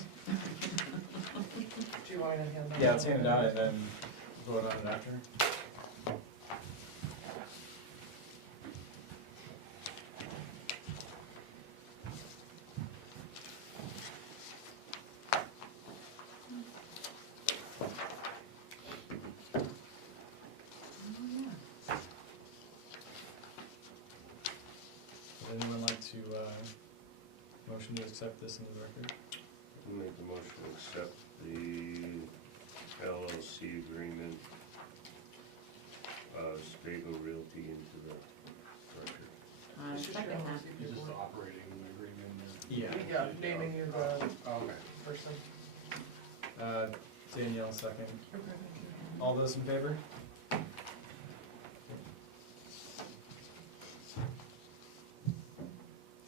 you want me to hand that? Yeah, let's hand it out and then vote on it after. Would anyone like to, motion to accept this into the record? Make the motion to accept the LLC agreement, Spago Realty into the record. I second that. Is this the operating agreement? Yeah. Yeah, naming you the Oh, okay. person. Danielle, second. Okay, thank you. All those in favor?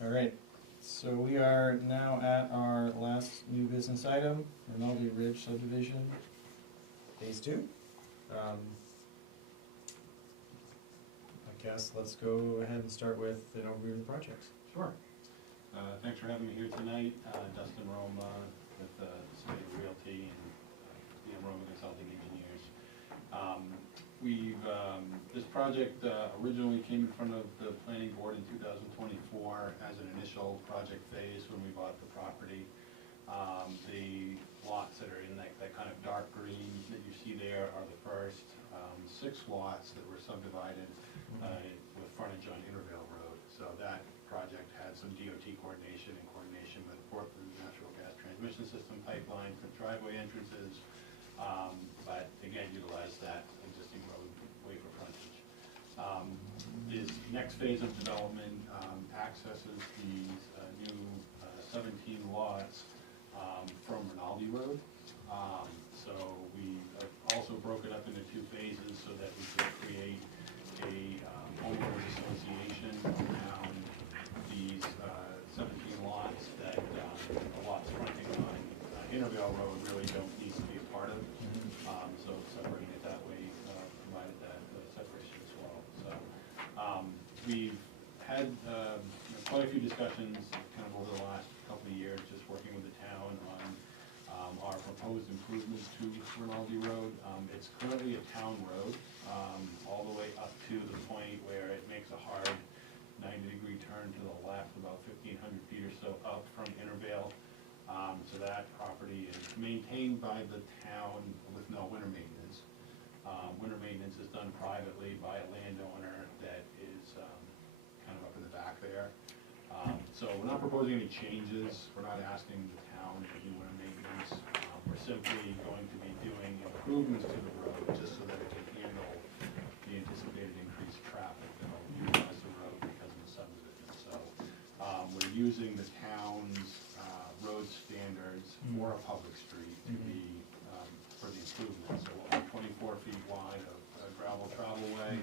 All right, so we are now at our last new business item, Rinaldi Ridge subdivision, phase 2. I guess let's go ahead and start with an overview of the project. Sure. Thanks for having me here tonight. Dustin Roma with Spago Realty and DM Roma Consulting Engineers. This project originally came in front of the planning board in 2024 as an initial project phase when we bought the property. The lots that are in that kind of dark green that you see there are the first 6 lots that were subdivided with frontage on Intervale Road. So that project had some DOT coordination and coordination with Portland Natural Gas Transmission System pipeline for driveway entrances, but again, utilized that existing roadway for frontage. This next phase of development accesses these new 17 lots from Rinaldi Road. So we have also broke it up into 2 phases so that we could create a homeowners association around these 17 lots that the lots fronting on Intervale Road really don't need to be a part of. So separating it that way provided that separation as well. So we've had quite a few discussions kind of over the last couple of years, just working with the town on our proposed improvements to Rinaldi Road. It's currently a town road, all the way up to the point where it makes a hard 90-degree turn to the left, about 1,500 feet or so up from Intervale. So that property is maintained by the town with no winter maintenance. Winter maintenance is done privately by a landowner that is kind of up in the back there. So we're not proposing any changes. We're not asking the town to do winter maintenance. We're simply going to be doing improvements to the road just so that it can handle the anticipated increased traffic that will utilize the road because of the subdivision. So we're using the town's road standards for a public street to be for the improvement. So we'll have 24 feet wide of gravel travelway.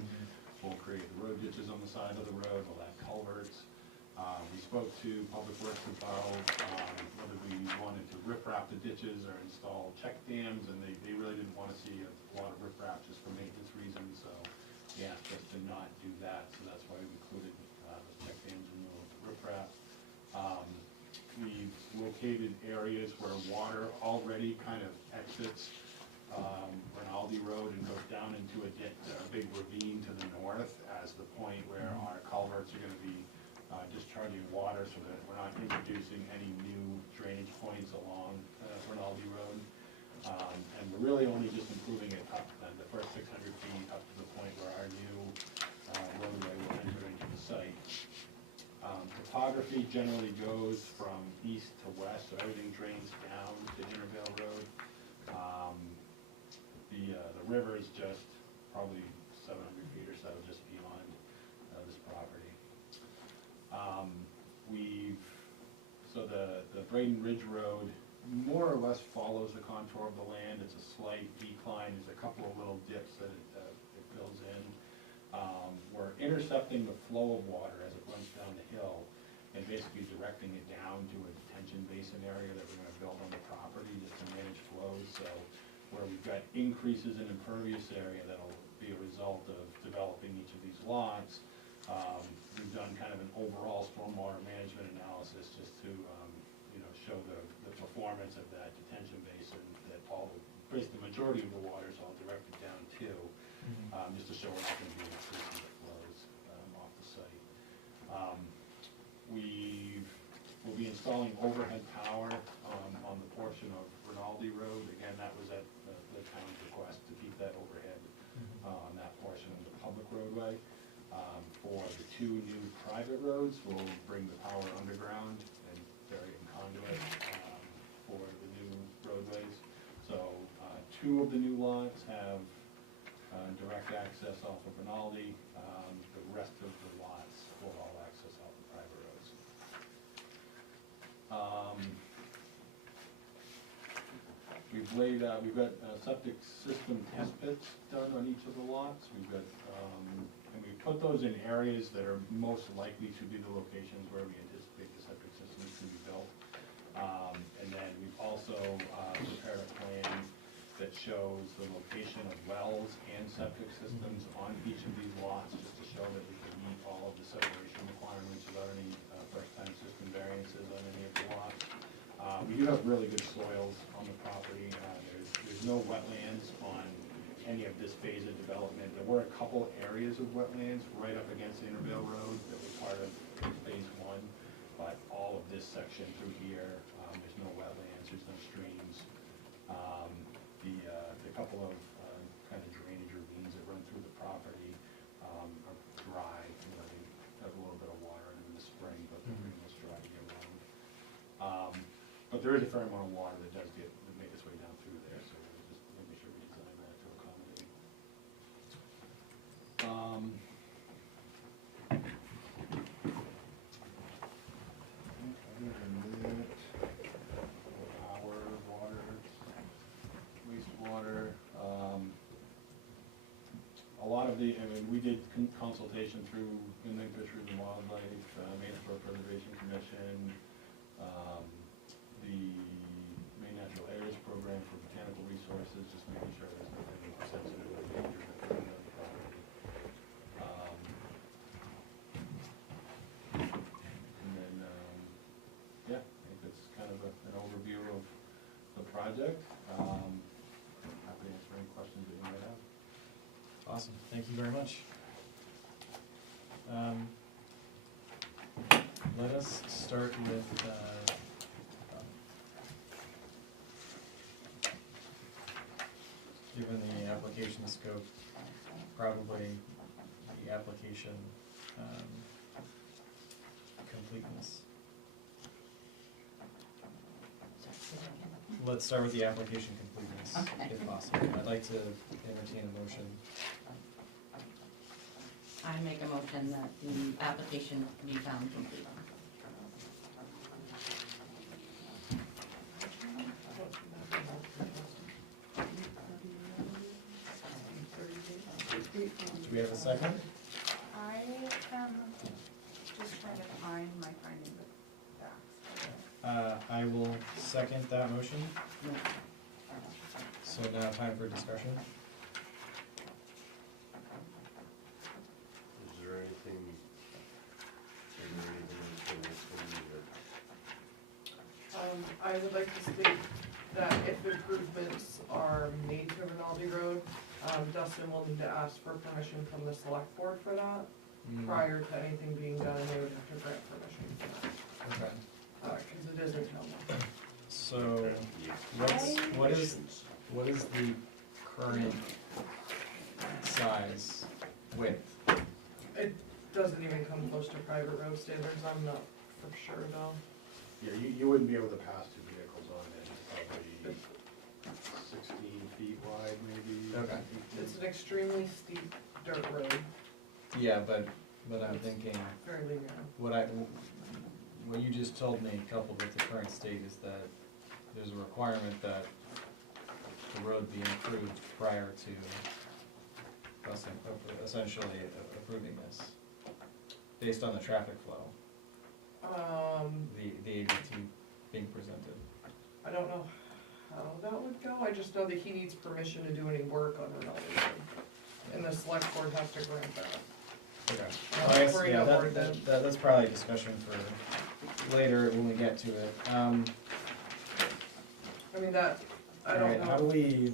We'll create the road ditches on the side of the road. We'll have culverts. We spoke to Public Works about whether we wanted to rip-wrap the ditches or install check dams, and they really didn't want to see a lot of rip-wrap just for maintenance reasons, so they asked us to not do that, so that's why we included the check dams in the rip-wrap. We've located areas where water already kind of exits Rinaldi Road and goes down into a big ravine to the north as the point where our culverts are going to be discharging water, so that we're not introducing any new drainage points along Rinaldi Road. And we're really only just improving it up the first 600 feet up to the point where our new roadway will enter into the site. Topography generally goes from east to west, so everything drains down to Intervale Road. The river is just probably 700 feet or so just beyond this property. So the Braden Ridge Road more or less follows the contour of the land. It's a slight decline. There's a couple of little dips that it fills in. We're intercepting the flow of water as it runs down the hill and basically directing it down to a detention basin area that we're going to build on the property just to manage flows. So where we've got increases in impervious area that'll be a result of developing each of these lots, we've done kind of an overall stormwater management analysis just to show the performance of that detention basin that basically the majority of the water is all directed down to, just to show we're not going to be increasing the flows off the site. We'll be installing overhead power on the portion of Rinaldi Road. Again, that was at the town's request to keep that overhead on that portion of the public roadway. For the 2 new private roads, we'll bring the power underground and bury it in conduit for the new roadways. So 2 of the new lots have direct access off of Rinaldi. The rest of the lots will all access off the private roads. We've got septic system test pits done on each of the lots. We've got, and we put those in areas that are most likely to be the locations where we anticipate the septic systems to be built. And then we've also prepared a plan that shows the location of wells and septic systems on each of these lots, just to show that we can meet all of the separation requirements without any first-time system variances on any of the lots. We do have really good soils on the property. There's no wetlands on any of this phase of development. There were a couple areas of wetlands right up against Intervale Road that were part of phase 1, but all of this section through here, there's no wetlands, there's no streams. The couple of kind of drainage ravines that run through the property are dry. They have a little bit of water in them in the spring, but they're pretty much dry year round. But there is a fair amount of water that does make its way down through there, so we're just making sure we design that to accommodate. Other than that, our A lot of the, I mean, we did consultation through Inland Fisheries and Wildlife, Maine Shore Preservation Commission, the Maine Natural Areas Program for Botanical Resources, just making sure there's nothing sensitive or dangerous occurring on the property. And then, yeah, I think that's kind of an overview of the project. Happy to answer any questions that you might have. Awesome, thank you very much. Let us start with, given the application scope, probably the application completeness. Let's start with the application completeness, Okay. if possible. I'd like to entertain a motion. I make a motion that the application be found complete. Do we have a second? I am just trying to find my findings of facts. I will second that motion. So now time for discussion. Is there anything in this one I would like to state that if improvements are made to Rinaldi Road, Dustin will need to ask for permission from the select board for that. Prior to anything being done, they would have to grant permission for that, Okay, cause it is a town law. so that? what is the current size width? It doesn't even come close to private road standards, I'm not for sure though. Yeah, you wouldn't be able to pass two vehicles on it, it's probably 16 feet wide, maybe. Okay. It's an extremely steep dirt road, Yeah, but I'm thinking, fairly narrow. what you just told me, coupled with the current state, is that there's a requirement that the road be improved prior to us essentially approving this, based on the traffic flow, the ABT being presented. I don't know how that would go, I just know that he needs permission to do any work on Rinaldi Road, and the select board has to grant that. Okay. Uh, Well, I guess, we're yeah, gonna word that's probably a discussion for later when we get to it. I mean, that, I don't Alright, know. how do we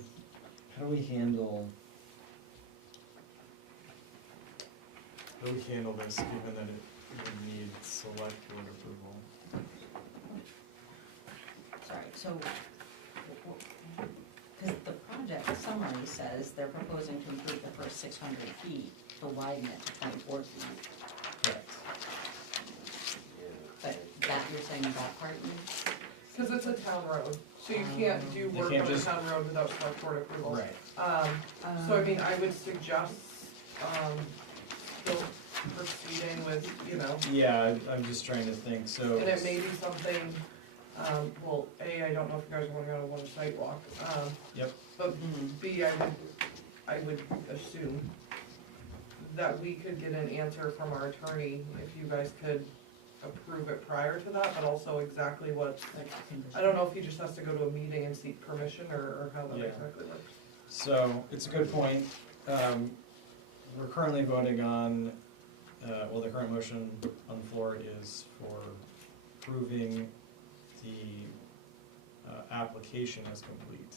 handle this, given that it would need select board approval? Sorry, so, because the project summary says they're proposing to improve the first 600 feet, to widen it to 24 feet. Correct. But that, you're saying that part needs? Cause it's a town road, so you can't do You work can't on a just- town road without select board approval. Right. So I mean, I would suggest, still proceeding with, you know, Yeah, I'm just trying to think, so. and it may be something, well, A, I don't know if you guys wanna go on a sidewalk, Yep. but B, I would assume that we could get an answer from our attorney if you guys could approve it prior to that, but also exactly what, I don't know if he just has to go to a meeting and seek permission, or how that Yeah. exactly works. So, it's a good point. We're currently voting on, well, the current motion on the floor is for approving the application as complete.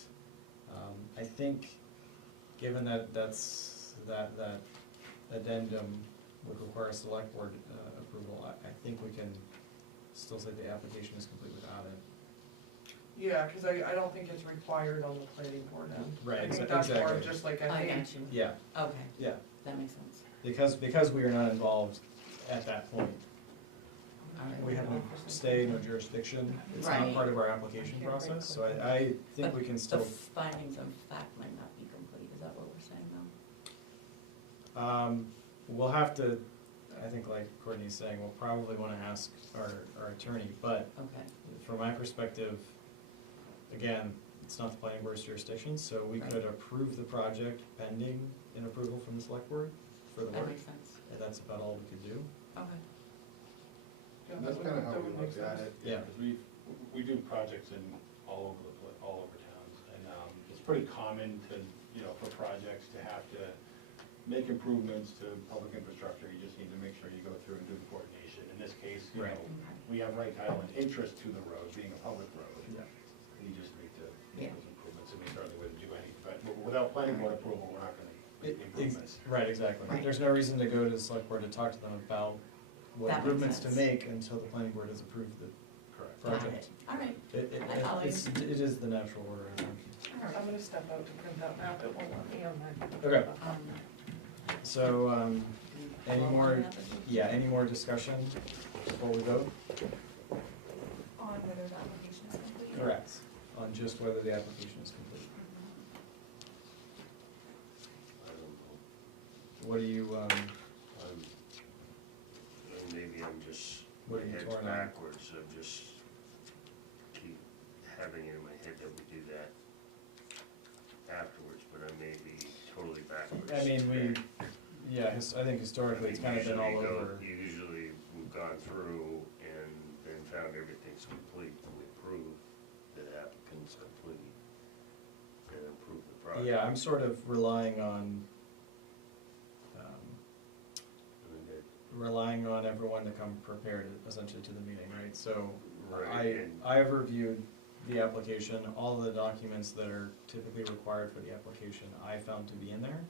I think, given that that addendum would require select board approval, I think we can still say the application is complete without it. Yeah, cause I don't think it's required on the planning board end. Right, I think that's more of exactly. just like a, I hey, got you. Yeah, Okay, yeah, that makes sense. because we are not involved at that point. All right. We have no stay, no jurisdiction, it's not Right. part of our application process, so I think we can The still, findings of fact might not be complete, is that what we're saying now? we'll have to, I think like Courtney's saying, we'll probably wanna ask our attorney, but Okay, from my perspective, again, it's not the planning board's jurisdiction, so we could approve the project pending an approval from the select board for the That work, makes sense. and that's about all we could do. Okay. And that's kind of how That we would make look at sense. it. Yeah. Because we do projects in all over all over towns, and it's pretty common to, you know, for projects to have to make improvements to public infrastructure. You just need to make sure you go through and do the coordination. In this case, you Right. know, we have right title and interest to the road, being a public road. Yeah. You just need to Yeah. make those improvements, and we certainly wouldn't do any, but without planning board approval, we're not gonna make the improvements. Right, exactly. Right. There's no reason to go to the select board to talk to them about what That makes improvements to sense. make until the planning board has approved the Correct. Got project. it. All right. It follow you. is the natural order, I think. I'm gonna step out to print that map, it won't let me on my. Okay, Um, so, any well, more, on the application. yeah, any more discussion before we vote? On whether the application is complete. Correct. On just whether the application is complete. I don't know. What do you, Maybe I'm just, What my are you head's torn on? backwards, I'm just keep having it in my head that we do that afterwards, but I may be totally backwards. I mean, I think historically it's kind of been all Usually over. Usually we've gone through and then found everything's complete, and we approve that applicant's complete and approve the project. Yeah, I'm sort of relying on, relying on everyone to come prepared essentially to the meeting, right? So Right, and I've reviewed the application, all the documents that are typically required for the application, I found to be in there.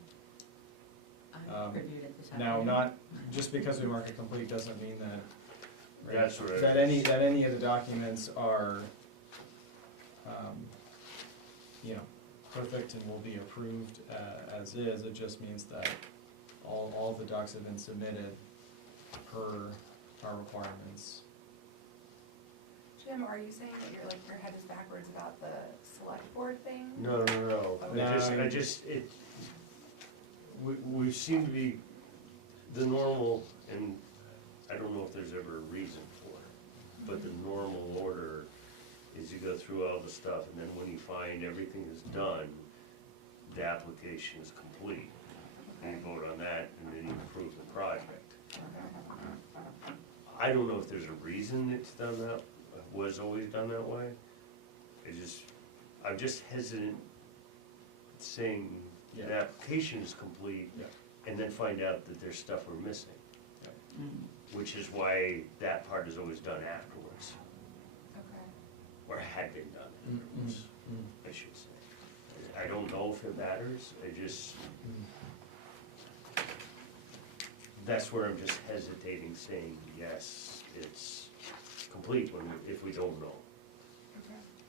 I reviewed it this Now, afternoon. not, just because we mark it complete doesn't mean that, right, That's right. that any of the documents are, you know, perfect and will be approved, as is. It just means that all the docs have been submitted per our requirements. Jim, are you saying that your head is backwards about the select board thing? No. No. I just, we seem to be the normal, and I don't know if there's ever a reason for it, but the normal order is you go through all the stuff, and then when you find everything is done, the application is complete. And you vote on that, and then you approve the project. I don't know if there's a reason it's done that, was always done that way. I'm just hesitant saying the Yeah. application is complete, Yeah. and then find out that there's stuff we're missing, Mm. which is why that part is always done afterwards, Okay. or had been done afterwards, Mm. I should say. I don't know if it matters, that's where I'm just hesitating, saying, yes, it's complete if we don't know.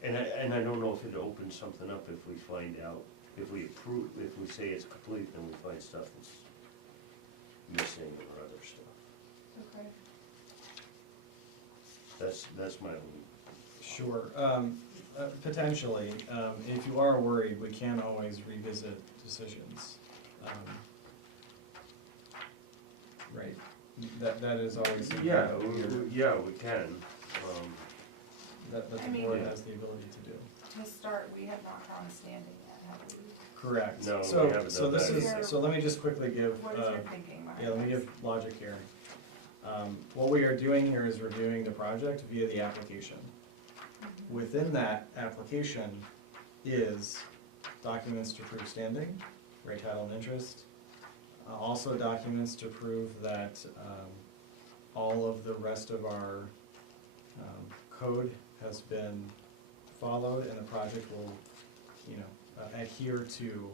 Okay. And I don't know if it opens something up if we find out, if we say it's complete, then we find stuff that's missing or other stuff. Okay. That's my only. Sure, potentially, if you are worried, we can always revisit decisions. Right, that is always something Yeah, that we're- yeah, we can. that the I mean- board Yeah. has the ability to do. To start, we have not found a standing yet, have we? Correct. No, we So, haven't so done this that is, so let me just quickly give, What is your thinking behind yeah, let me this? give logic here. What we are doing here is reviewing the project via the application. Mm-hmm. Within that application is documents to prove standing, right title and interest. Also documents to prove that all of the rest of our code has been followed and the project will, you know, adhere to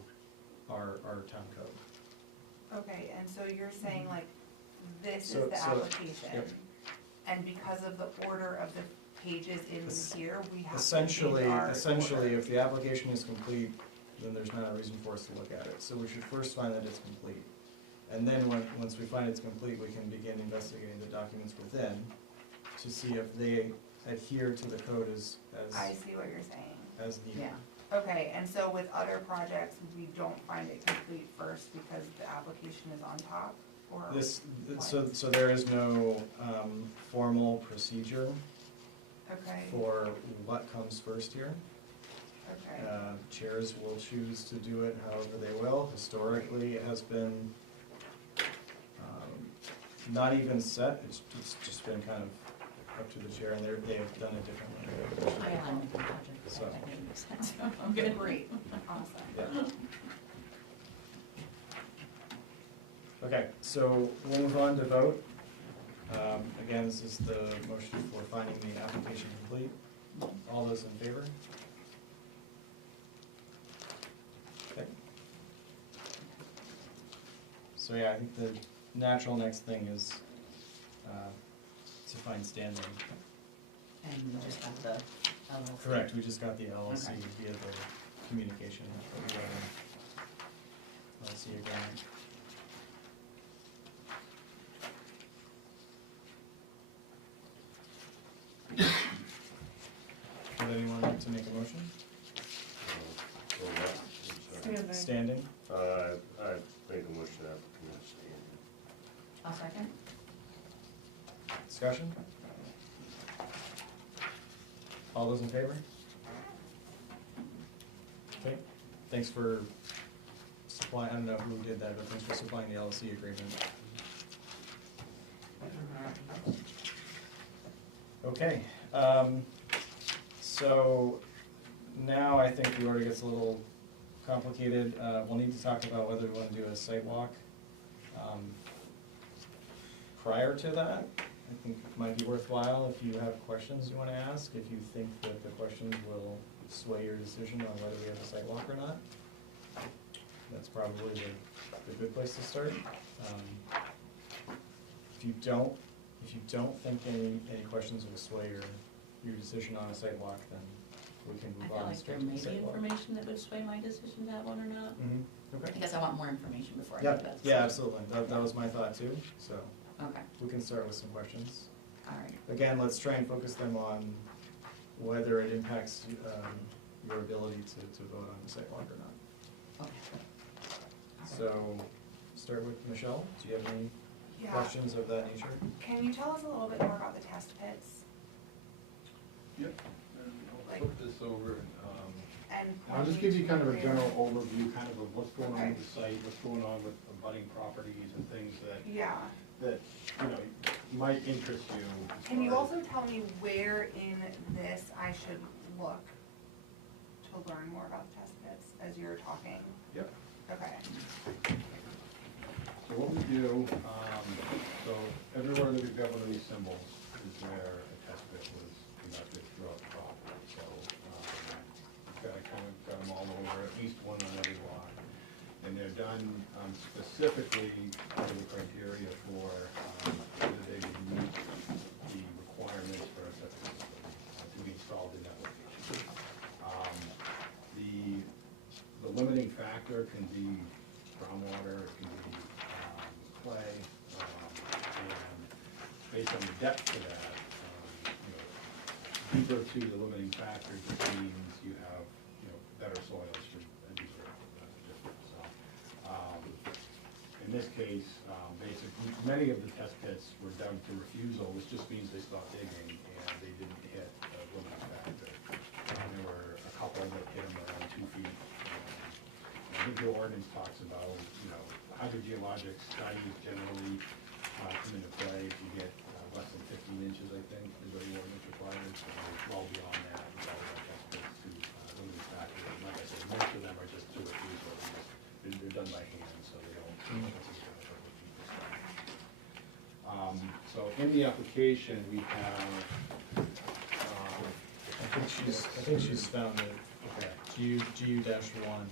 our town code. Okay, and so you're saying like, this is So- the so- application? yep. And because of the order of the pages in Es- here, we have to Essentially, change our essentially, order? if the application is complete, then there's not a reason for us to look at it. So we should first find that it's complete. And then once we find it's complete, we can begin investigating the documents within to see if they adhere to the code I see what you're saying. as needed. Yeah. Okay, and so with other projects, we don't find it complete first because the application is on top, or? So there is no formal procedure Okay, for what comes first here. Okay. Chairs will choose to do it however they will. Historically, it has been not even set, it's just been kind of up to the chair, and they have done it differently. I am on the project, So. that makes sense. I'm good. Great, awesome. Yeah. Okay, so we'll move on to vote. Again, this is the motion for finding the application complete. All those in favor? Okay. So yeah, I think the natural next thing is to find standing. And we just got the LLC. Correct, we just got the LLC Okay. via the communication, but we got an LLC agreement. Would anyone like to make a motion? So what? I'm sorry. Standing. Standing? I make a motion applicant is standing. I'll second. Discussion? All those in favor? Okay, thanks for supplying, I don't know who did that, but thanks for supplying the LLC agreement. Okay, so now I think the order gets a little complicated. We'll need to talk about whether we want to do a site walk. Prior to that, I think it might be worthwhile if you have questions you want to ask, if you think that the questions will sway your decision on whether we have a site walk or not. That's probably the good place to start. If you don't think any questions will sway your decision on a site walk, then we can I move feel on like straight there to may the be site walk. information that would sway my decision to have one or not. Okay. I guess I want more information before I Yeah, make that decision. yeah, absolutely. That was my thought too, so Okay, we can start with some questions. all right. Again, let's try and focus them on whether it impacts your ability to vote on the site walk or not. Okay. So, start with Michelle. Do you have any Yeah. questions of that nature? Can you tell us a little bit more about the test pits? Yep. And I'll flip this over. And I'll just give you kind of a general overview, kind of what's going on with the site, what's going on with abutting properties and things Yeah. that, you know, might interest you. as Can you far as- also tell me where in this I should look to learn more about the test pits as you're talking? Yep. Okay. So what we do, so everywhere that we've got one of these symbols is where a test pit was conducted throughout the property. So, we've got them all over, at least one on every lot. And they're done specifically for the criteria for whether they would meet the requirements for a septic system to be installed in that location. The limiting factor can be groundwater, it can be clay, and based on the depth of that, deeper to the limiting factor just means you have, better soils for a deeper distance. So, in this case, basically, many of the test pits were done to refusal, which just means they stopped digging and they didn't hit a limiting factor. There were a couple that hit them around 2 feet. I think the ordinance talks about, hydrogeologic studies generally come into play if you get less than 15 inches, I think, is what the ordinance requires. So well beyond that, it's all about test pits to limiting factor. And like I said, most of them are just to refusal. They're done by hand, so they don't. So in the application, we have. I think she's found it. Okay. GU-1,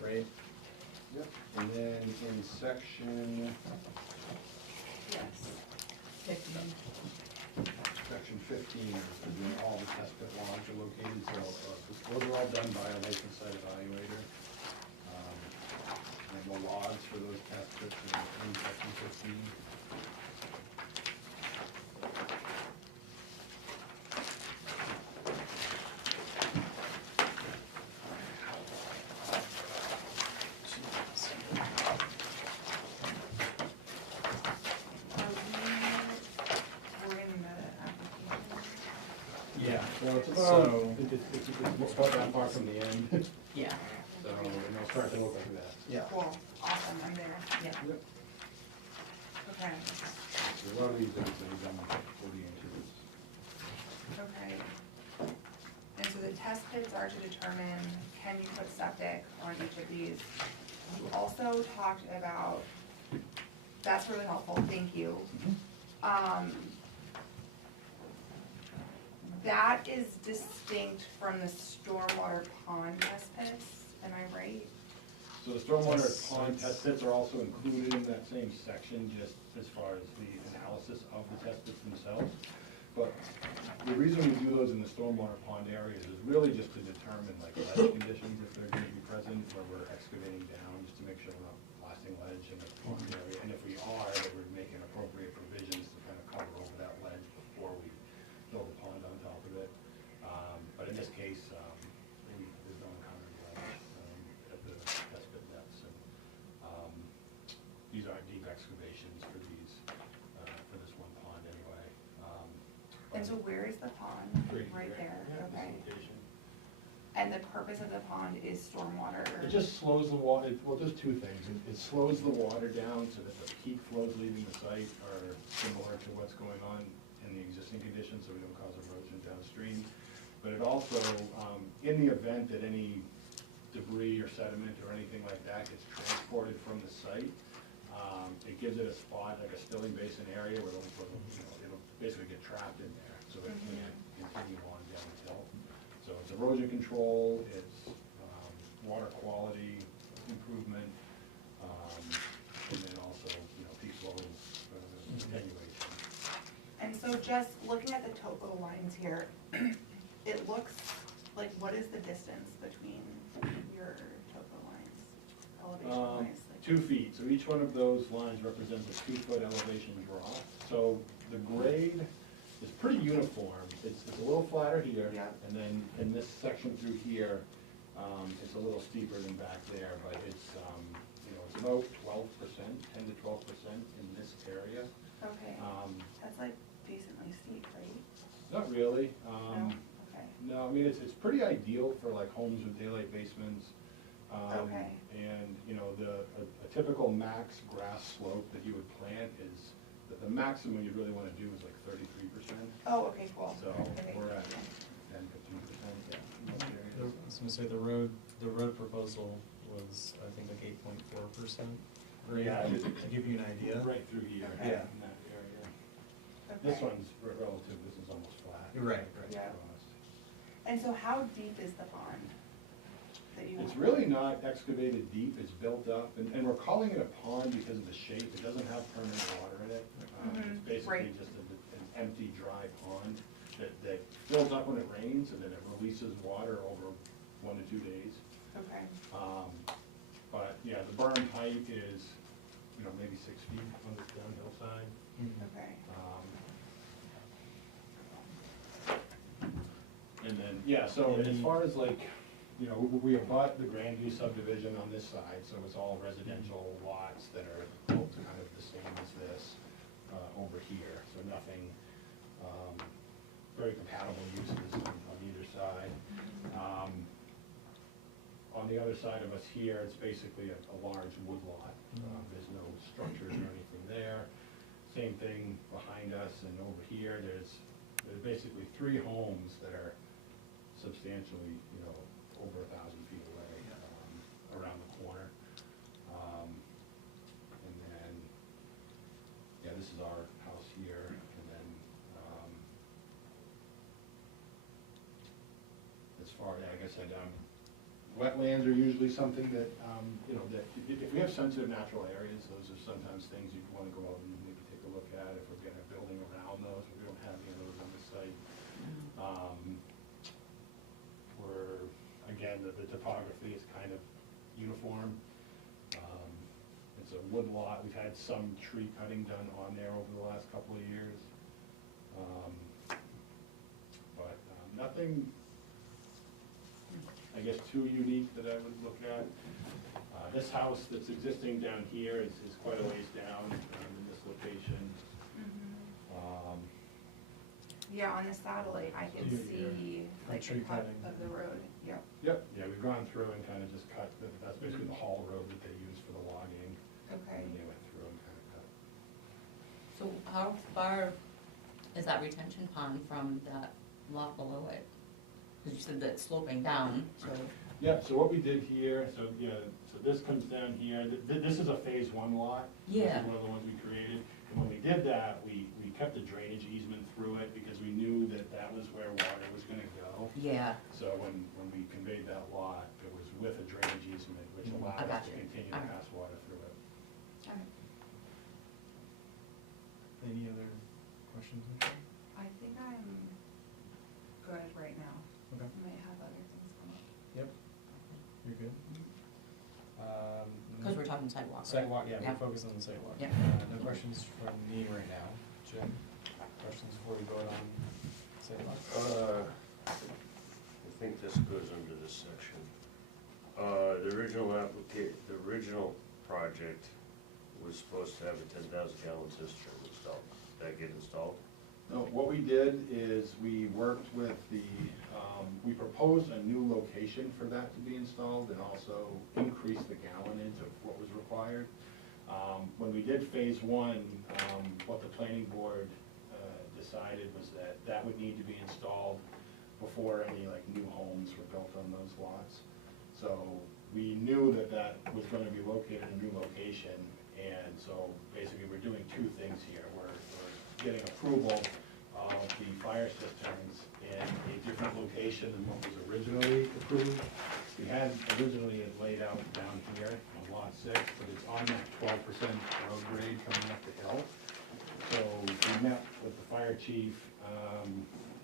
right? Yep. And then in section, Yes. 15. section 15 is where all the test pit logs are located. So those are all done by a licensed site evaluator. And the logs for those test pits are in section 15. We're in the application. Yeah, So it's about, So- it's about that far from the end, Yeah, so it'll start to look like that. Yeah. Cool, awesome, I'm there. yeah. Okay, So a lot of these are done 40 inches. okay. And so the test pits are to determine, can you put septic on each of these? You also talked about, that's really helpful, thank you. That is distinct from the stormwater pond test pits, am I right? So the stormwater Yes. pond test pits are also included in that same section, just as far as the analysis of the test pits themselves. But the reason we do those in the stormwater pond areas is really just to determine like ledge conditions, if they're going to be present, where we're excavating down, just to make sure we're not blasting ledge in the pond area. And if we are, that we're making appropriate provisions to kind of cover over that ledge before we build a pond on top of it. But in this case, there's no encountered ledge at the test pit depths. And these aren't deep excavations for these, for this one pond anyway. And so where is the pond? Right there, Yeah, this okay. location. And the purpose of the pond is stormwater? It just slows the water, well, there's two things. It slows the water down so that the peak flows leaving the site are similar to what's going on in the existing conditions, so we don't cause erosion downstream. But it also, in the event that any debris or sediment or anything like that gets transported from the site, it gives it a spot, like a spilling basin area where it'll basically get trapped in there, so it can't continue on downhill. So it's erosion control, it's water quality improvement, and then also, peak flow attenuation. And so just looking at the topo lines here, it looks like, what is the distance between your topo lines, elevation wise? 2 feet, so each one of those lines represents a 2-foot elevation drop. So the grade is pretty uniform. It's a little flatter here, Yeah. and then in this section through here, it's a little steeper than back there, but it's, it's about 12%, 10 to 12% in this area. Okay, that's like decently steep, right? Not really. No? Okay. No, I mean, it's pretty ideal for like homes with daylight basements. Okay. And, a typical max grass slope that you would plant is, the maximum you really want to do is like 33%. Oh, okay, cool. So Okay. we're at 10, 15%, yeah, in most I areas. was gonna say, the road proposal was, I think, like 8.4%. Yeah, To give you an idea. right through here, in Okay. that area. Okay. This one's relative, this is almost flat. You're right, Yeah. across. And so how deep is the pond that you It's have? really not excavated deep, it's built up, and we're calling it a pond because of the shape, it doesn't have permanent water in it. It's basically right. just an empty, dry pond that fills up when it rains, and then it releases water over 1 to 2 days. Okay, But, yeah, the berm height is, maybe 6 feet on the downhill side. okay. And then, yeah, so as far as like, we abut the Grandview subdivision on this side, so it's all residential lots that are built kind of the same as this, over here, so nothing, very compatible uses on either side. On the other side of us here, it's basically a large wood lot. There's no structures or anything there. Same thing behind us and over here, there's basically 3 homes that are substantially, over 1,000 feet away, around the corner. And then, yeah, this is our house here, and then, as far, like I said, wetlands are usually something that, that if we have sensitive natural areas, those are sometimes things you'd want to go out and maybe take a look at if we're getting a building around those, but we don't have any of those on the site. Again, the topography is kind of uniform. It's a wood lot. We've had some tree cutting done on there over the last couple of years. But nothing, I guess, too unique that I would look at. This house that's existing down here is quite a ways down in this location. Yeah, on the satellite, I can Yeah. see A like tree the cut cutting. of the road, yep. Yep, yeah, we've gone through and kind of just cut, that's basically the haul road that they use for the logging. Okay. And they went through and kind of cut. So how far is that retention pond from that lot below it? Because you said that it's sloping down, so. Yeah, so what we did here, so this comes down here, this is a phase one lot. Yeah. This is one of the ones we created, and when we did that, we kept a drainage easement through it, because we knew that that was where water was gonna go. Yeah, So when we conveyed that lot, it was with a drainage easement, which allowed I us got to you. continue to Alright. pass water through it. Okay. Any other questions? Michelle? I think I'm good right now. Okay. I might have other things come up. Yep. You're good. because we're talking sidewalk, right? Sidewalk, yeah, Yeah. we're focused on the sidewalk. Yeah. No questions from me right now. Jim, questions before we vote on sidewalk? I think this goes under this section. The original project was supposed to have a 10,000 gallon cistern installed. Did that get installed? No, what we did is we worked with we proposed a new location for that to be installed and also increase the gallonage of what was required. When we did phase one, what the planning board decided was that that would need to be installed before any like new homes were built on those lots. So we knew that that was gonna be located in a new location, and so basically we're doing two things here. We're getting approval of the fire cisterns in a different location than what was originally approved. We had originally it laid out down here on lot 6, but it's on that 12% road grade coming up the hill. So we met with the fire chief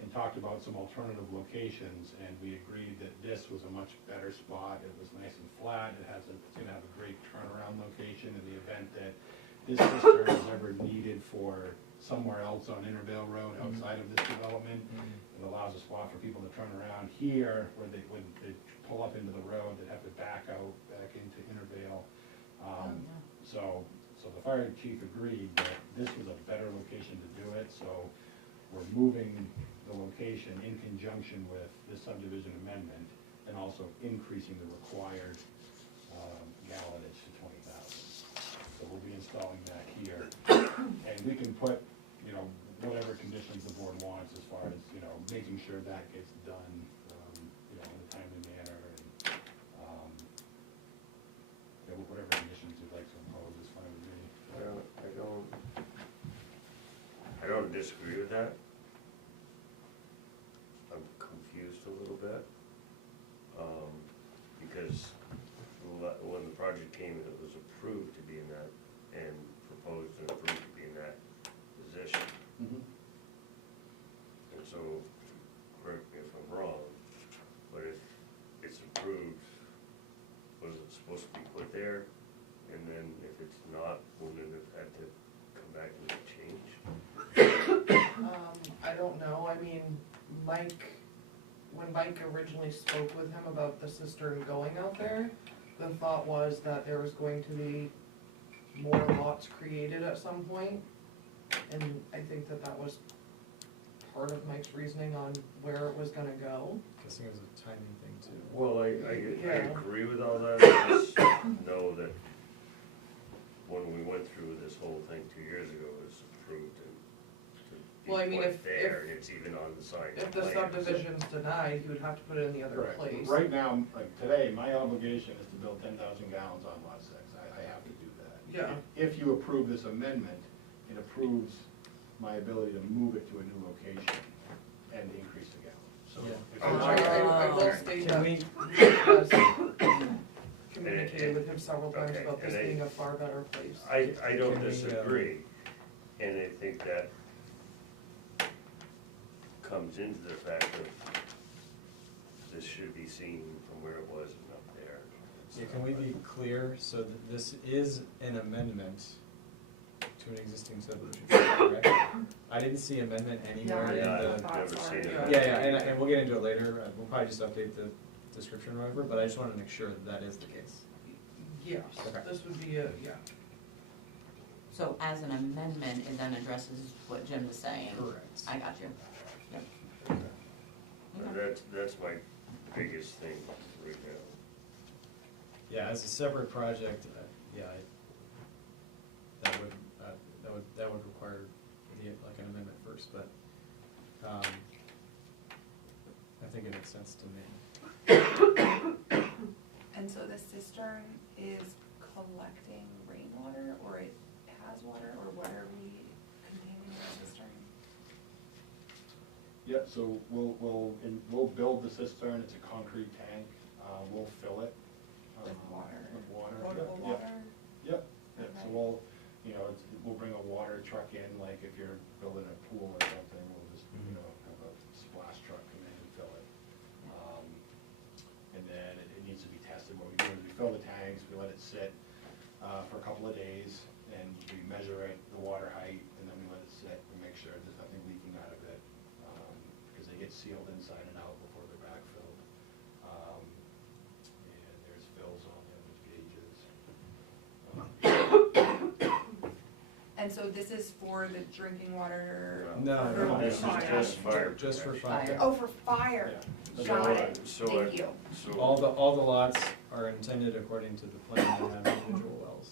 and talked about some alternative locations, and we agreed that this was a much better spot. It was nice and flat. It's gonna have a great turnaround location in the event that this cistern is ever needed for somewhere else on Intervale Road outside of this development. It allows a spot for people to turn around here, where they, when they pull up into the road, they'd have to back out, back into Intervale. Oh, yeah. So the fire chief agreed that this was a better location to do it, so we're moving the location in conjunction with this subdivision amendment, and also increasing the required gallonage to 20,000. So we'll be installing that here, and we can put, whatever conditions the board wants as far as, making sure that gets done, in a timely manner, and whatever conditions you'd like to impose is fine with me. I don't disagree with that. I'm confused a little bit, because when the project came, it was approved to be in that, and proposed and approved to be in that position. Mm-hmm. And so, correct me if I'm wrong, but if it's approved, was it supposed to be put there? And then if it's not, wouldn't it have to come back and change? I don't know, I mean, when Mike originally spoke with him about the cistern going out there, the thought was that there was going to be more lots created at some point, and I think that was part of Mike's reasoning on where it was gonna go. Guessing it was a timing thing too. Well, I Yeah. agree with all that, I just know that when we went through this whole thing 2 years ago, it was approved and to Well, I be mean, put if- there, and it's even on the side. If the subdivision's denied, he would have to put it in the other Correct. place. Right now, like today, my obligation is to build 10,000 gallons on lot 6. I have to do that. Yeah. If you approve this amendment, it approves my ability to move it to a new location and increase the gallons. So Yeah. if I I- will state Can that we, he has communicated with him several times Okay, about this and I- being a far better place. I don't Can we, disagree, and I think that comes into the fact of this should be seen from where it was and up there. yeah, can we be clear, so that this is an amendment to an existing subdivision, correct? I didn't see amendment anywhere in Yeah, the. I've never seen it. Yeah, and we'll get into it later, we'll probably just update the description or whatever, but I just wanna make sure that that is the case. Yes, Okay. this would be yeah. So as an amendment, it then addresses what Jim was saying. Correct. I got you. That's my biggest thing right now. Yeah, as a separate project, yeah, that would require like an amendment first, but, I think it makes sense to me. And so the cistern is collecting rainwater, or it has water, or what are we containing in the cistern? Yeah, so we'll build the cistern, it's a concrete tank, we'll fill it. With water? With water, Potable yeah, water? Yep, yep, so Okay. we'll bring a water truck in, like if you're building a pool or something, we'll just, have a splash truck come in and fill it. And then it needs to be tested. What we do is we fill the tanks, we let it sit, for a couple of days, and we measure it, the water height, and then we let it sit and make sure there's nothing leaking out of it, because they get sealed inside and out before they're backfilled. And there's fills on them with gauges. And so this is for the drinking water? No, no, This is just fire. Just for Fire. fire. Oh, for fire, Yeah. got it, So thank you. All the lots are intended according to the plan to have individual wells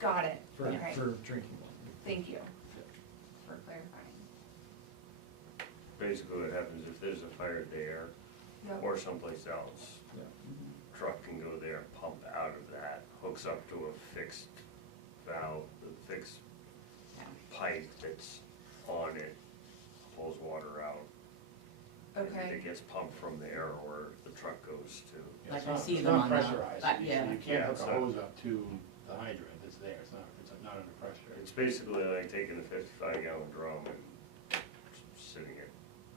Got it, for, okay, for drinking water. thank you for clarifying. Basically what happens if there's a fire there Yep. or someplace else, Yeah. truck can go there, pump out of that, hooks up to a fixed valve, a fixed pipe that's on it, pulls water out. and Okay, It gets pumped from there, or the truck goes to. Yeah, Like it's I not- see it's them not on the- pressurized, yeah. you can't hook a So- hose up to the hydrant, it's there, it's not under pressure. It's basically like taking a 55-gallon drum and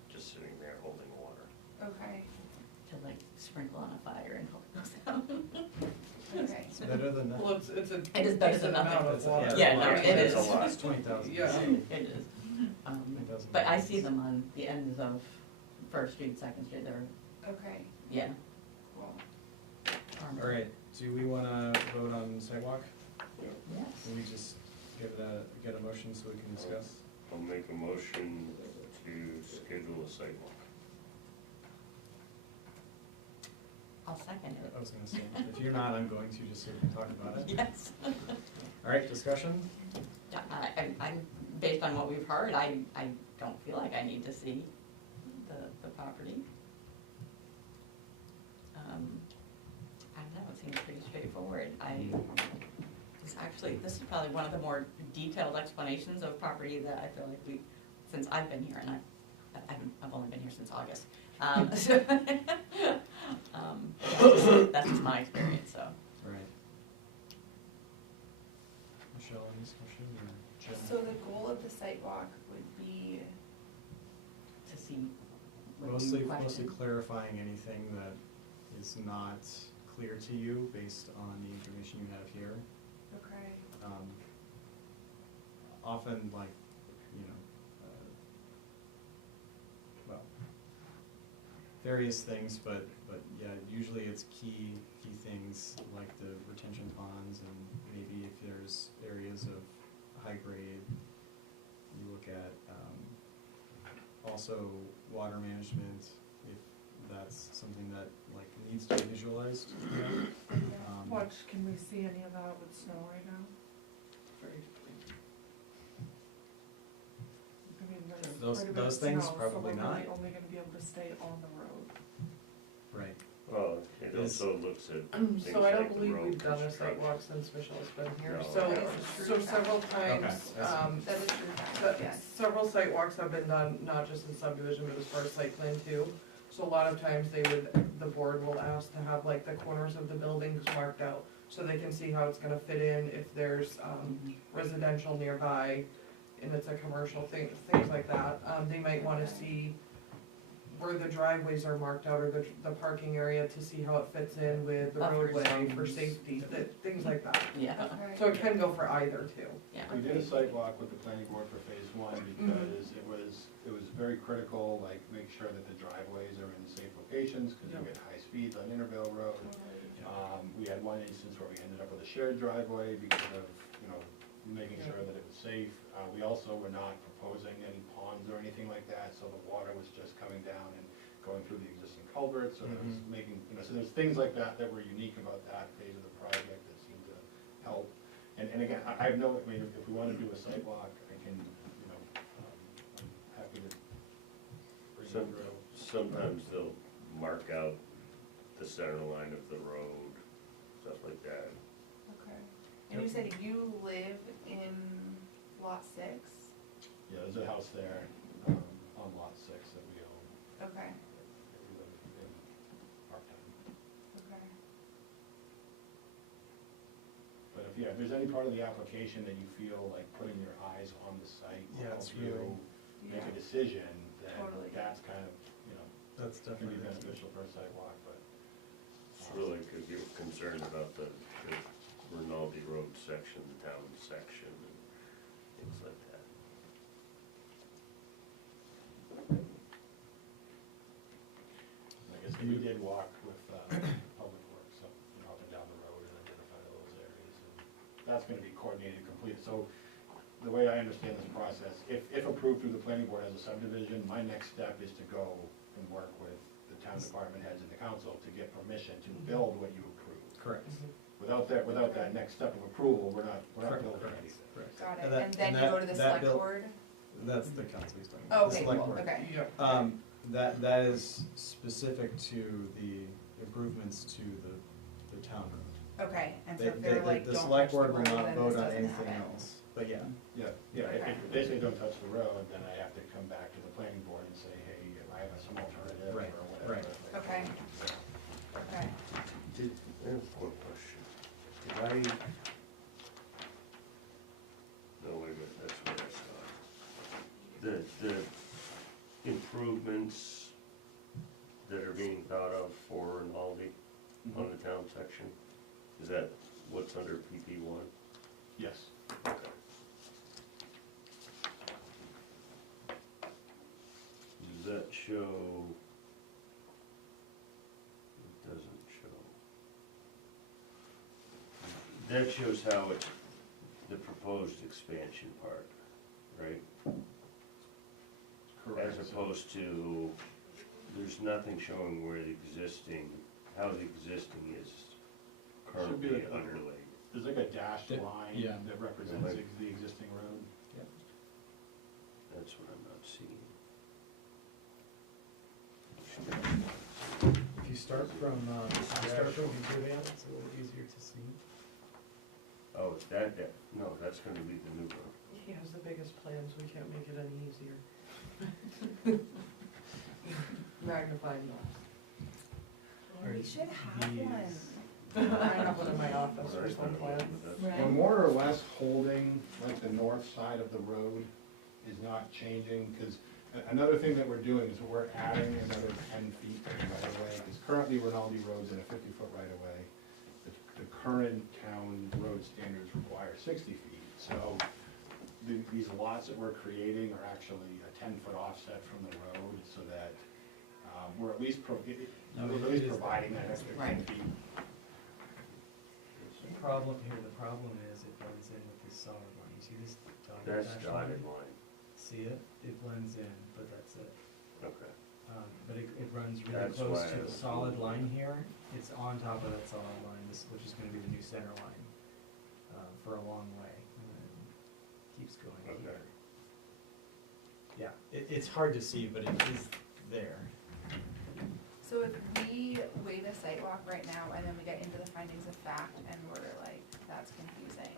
just sitting there holding water. okay, To like sprinkle on a fire and hope it goes out. okay. It's better than that. Well, it's a It is better than decent nothing. amount of water. Yeah, no, it It's is. a lot. It's 20,000. Yeah. It is. It doesn't But I make see sense. them on the ends of First Street, Second Street, they're, Okay, yeah. cool. All right, do we wanna vote on sidewalk? Yes. Can we just get a motion so we can discuss? I'll make a motion to schedule a sidewalk. I'll second I it. was gonna say, if you're not, I'm going to, just so we can talk about it. Yes. All right, discussion? Yeah, I'm, based on what we've heard, I don't feel like I need to see the property. I don't know, it seems pretty straightforward. This is probably one of the more detailed explanations of property that I feel like since I've been here, and I've only been here since August. So, that's just my experience, so. All right. Michelle, any discussion or Jen? So the goal of the site walk would be, To see what you Mostly question. clarifying anything that is not clear to you based on the information you have here. okay, Often like, well, various things, but yeah, usually it's key things like the retention ponds, and maybe if there's areas of high grade, you look at, also water management, if that's something that like needs to be visualized. Watch, can we see any of that with snow right now? I mean, there's Those- quite a bit of those things, snow, probably So we're not. really only gonna be able to stay on the road. Right. Well, it Is- also looks at things So I don't like the believe road we've done a construction. sidewalk since Michelle's been here, No. so, That is true. so several times, Okay, I see. that is true, but yes. several site walks have been done, not just in subdivision, but as far as site plan too. So a lot of times the board will ask to have like the corners of the buildings marked out, so they can see how it's gonna fit in, if there's, residential nearby, and it's a commercial things like that. They might wanna see where the driveways are marked out, or the parking area, to see how it fits in with the Buffer roadway for zones. safety, things like that. Yeah, Okay. So it can go for either too. yeah. We did a site walk with the planning board for phase one because it was very critical, like make sure that the driveways are in safe locations, because you Yeah. get high speeds on Intervale Road. We had one instance where we ended up with a shared driveway because of, making sure that it was safe. We also were not proposing any ponds or anything like that, so the water was just coming down and going through the existing culverts, or there's making, so there's things like that that were unique about that phase of the project that seemed to help. And again, I have no, I mean, if we wanna do a site walk, I can, I'm happy to bring you through. Sometimes they'll mark out the center line of the road, stuff like that. Okay. And you said you live in lot 6? Yeah, there's a house there, on lot 6 that we own. Okay, that we live in part-time. okay. But if there's any part of the application that you feel like putting your eyes on the site will Yeah, help it's you really- make Yeah. a decision, then Totally. that's kind of, That's can be definitely. beneficial for a site walk, but. It's really because you're concerned about the Rinaldi Road section, the town section, and things like that. I guess we did walk with, Public Works up, up and down the road and identify those areas, and that's gonna be coordinated and complete. So the way I understand this process, if approved through the planning board as a subdivision, my next step is to go and work with the town department heads and the council to get permission to build what you approved. Correct. Without that next step of approval, we're not Correct. building Correct. anything. Correct. Got it. And that- And then and you that- go to the that select built- board? That's the council he's talking Oh, about. The okay, select cool, board. okay. Yep. That is specific to the improvements to the town road. Okay, and so They- if they're they- like, the don't select touch the board will road, not then vote this on doesn't anything happen. else, but yeah. Yeah, if they say don't touch the road, then I have to come back to the planning board and say, hey, I have some alternative or Right, whatever. right. Okay. Okay. I have one question. Did I? No, wait a minute, that's where I stopped. The improvements that are being thought of for Rinaldi on the town section, is that what's under PP1? Yes. Okay. Does that show? It doesn't show. That shows how it's, the proposed expansion part, right? Correct. As opposed to, there's nothing showing where the existing, how the existing is Should be currently like- underlaid. There's like a dashed That- line yeah. that represents the existing road. That's what I'm not seeing. If you start from Victoria, it's a little easier to see. Oh, it's that, no, that's gonna be the new road. He has the biggest plans, we can't make it any easier. Magnifying glass. We should have These- one. I have one in my office for some plans. Right. We're more or less holding, like, the north side of the road is not changing, because another thing that we're doing is we're adding another 10 feet to the right of way, because currently Rinaldi Road's in a 50-foot right of way. The current town road standards require 60 feet, so these lots that we're creating are actually a 10-foot offset from the road, so that we're at least providing that extra 10 Right. feet. The problem is it blends in with this solid line. You see this dotted That's dash dotted line? line, See it? It blends in, but that's it. okay. But it runs really That's close why to I the was solid wondering. line here. It's on top of that solid line, which is gonna be the new center line, for a long way. And then keeps going Okay. here. Yeah, it's hard to see, but it is there. So if we waive a site walk right now and then we get into the findings of fact and we're like, that's confusing,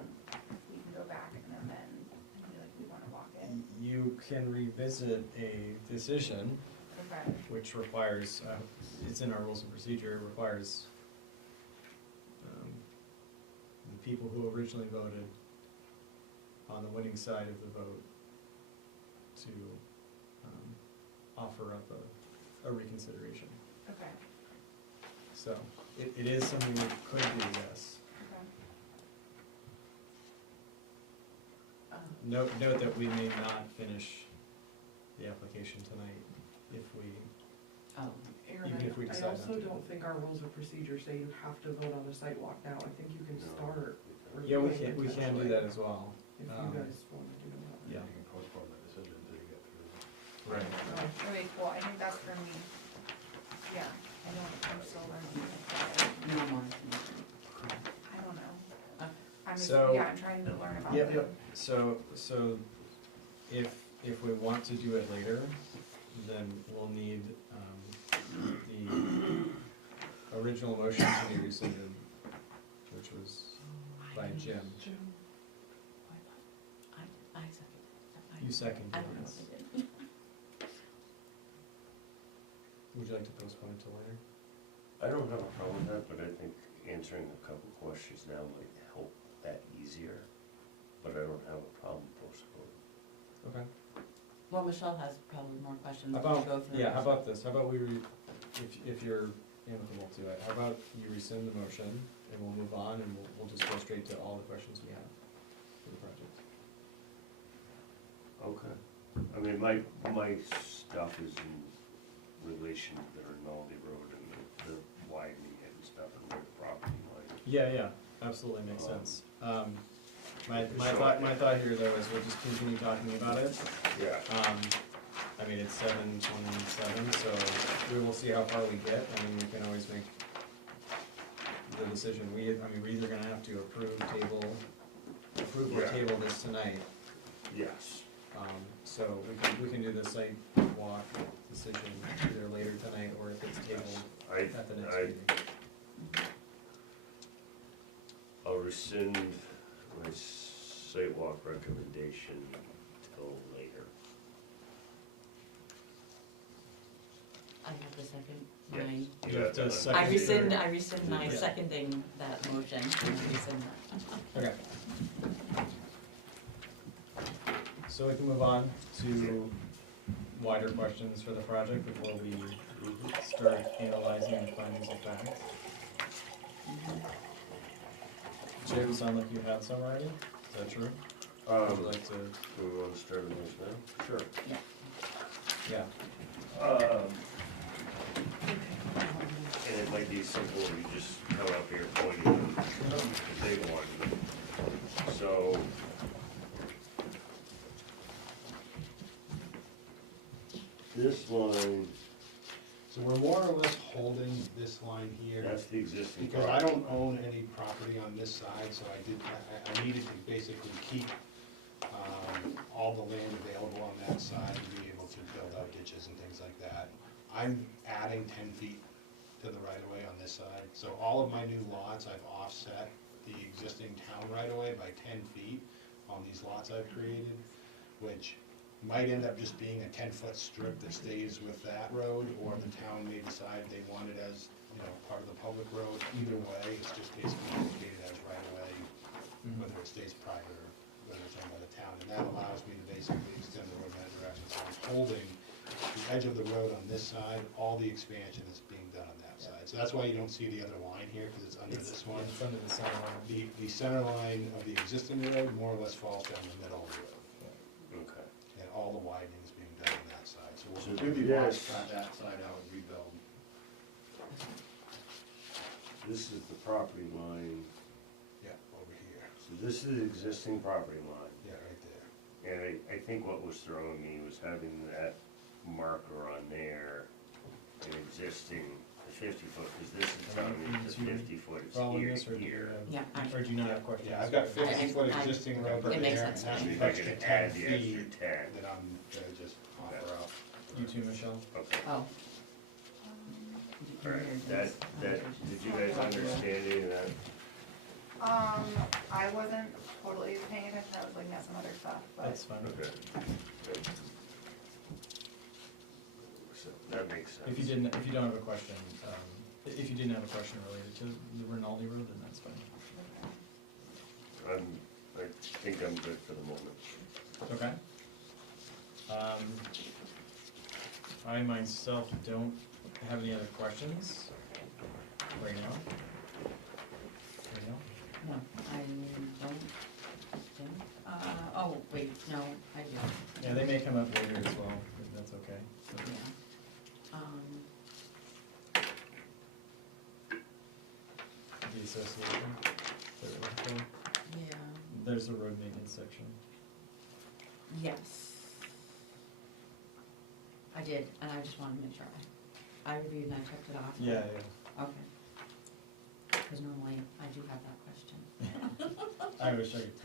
we can go back and amend and be like, we wanna walk it. You can revisit a decision, Okay, which requires, it's in our rules of procedure, requires the people who originally voted on the winning side of the vote to offer up a reconsideration. okay, So it is something we could do, yes. okay. Note that we may not finish the application tonight if we, Oh, Aaron, Even if we I decide not also to. don't think our rules of procedure say you have to vote on the site walk now, I think you can No. start. yeah, we reviewing can do potentially, that as well. If you Um, guys wanna do that. Yeah. You can postpone the decision until you get through. Right. Oh, Okay, cool, I think that's for me. Yeah, I'm still learning. No more. I don't know. Okay. I'm just, So- yeah, I'm trying to learn about Yep, them. yep, so if we want to do it later, then we'll need, the original motion to be rescinded, which was by Jim. I second. You seconded I don't know this. what I did. Would you like to postpone it till later? I don't have a problem with that, but I think answering a couple questions now might help that easier, but I don't have a problem postponing. Okay. Well, Michelle has probably more questions. How We'll about, go through yeah, it. how about this, how about if you're amicable to it, how about you rescind the motion, and we'll move on, and we'll just go straight to all the questions we have for the project. Okay. I mean, my stuff is in relation to the Rinaldi Road and the widening and stuff and where the property line is. Yeah, absolutely makes sense. My thought here though is we'll just continue talking about it. Yeah. I mean, it's 7:27, so we will see how far we get. I mean, we can always make the decision. We're either gonna have to approve or Yeah. table this tonight. Yes. So we can do the site walk decision either later tonight or if it's tabled at the next meeting. I'll rescind my sidewalk recommendation till later. I have the second, Yes. mine. You have to done. second. I rescind my Yeah. seconding that motion. I rescind that. Okay. So we can move on to wider questions for the project before we start analyzing the findings of fact. Jim, it sounded like you had some already, is that true? Would you like to, Do we want to start with this now? Sure. yeah, And it might be simple, you just come up here pointing the big one. So, this line, So we're more or less holding this line here. that's the existing Because I property. don't own any property on this side, so I needed to basically keep all the land available on that side and be able to build out ditches and things like that. I'm adding 10 feet to the right-of-way on this side, so all of my new lots, I've offset the existing town right-of-way by 10 feet on these lots I've created, which might end up just being a 10-foot strip that stays with that road, or the town may decide they want it as, part of the public road. Either way, it's just basically indicated as right-of-way, whether it stays private or whether it's owned by the town. And that allows me to basically extend the road in that direction. So I'm holding the edge of the road on this side, all the expansion is being done on that side. So that's why you don't see the other line here, because it's under this one. it's under the center line. The center line of the existing road more or less falls down the middle of the road. Okay. And all the widening's being done on that side. So So we'll do the this- cut that side out and rebuild. This is the property line, Yeah, over here. so this is the existing property line. Yeah, right there. And I think what was throwing me was having that marker on there, an existing 50-foot, because this is telling me the 50-foot is Following here, this, or do you here. Yeah, have, or do you not have questions? Yeah, I've got 50-foot I- existing road it there, makes and sense that's to me. If I extra could 10 add the extra feet 10. that I'm gonna just offer out. You too, Michelle? Okay, Oh. all right, did you guys understand any of that? I wasn't totally paying attention, I was looking at some other stuff, but. That's fine. Okay. Good. So that makes sense. If you don't have a question, if you didn't have a question related to the Rinaldi Road, then that's fine. I think I'm good for the moment. Okay. I myself don't have any other questions right now. Right now? No, I don't think, oh, wait, no, I do. Yeah, they may come up later as well, if that's okay. So, Yeah. The association, that we're looking for. Yeah, There's a road maintenance section. yes. I did, and I just wanted to make sure I reviewed and I checked it off. Yeah, Okay. Because normally I do have that question. yeah. I wish I could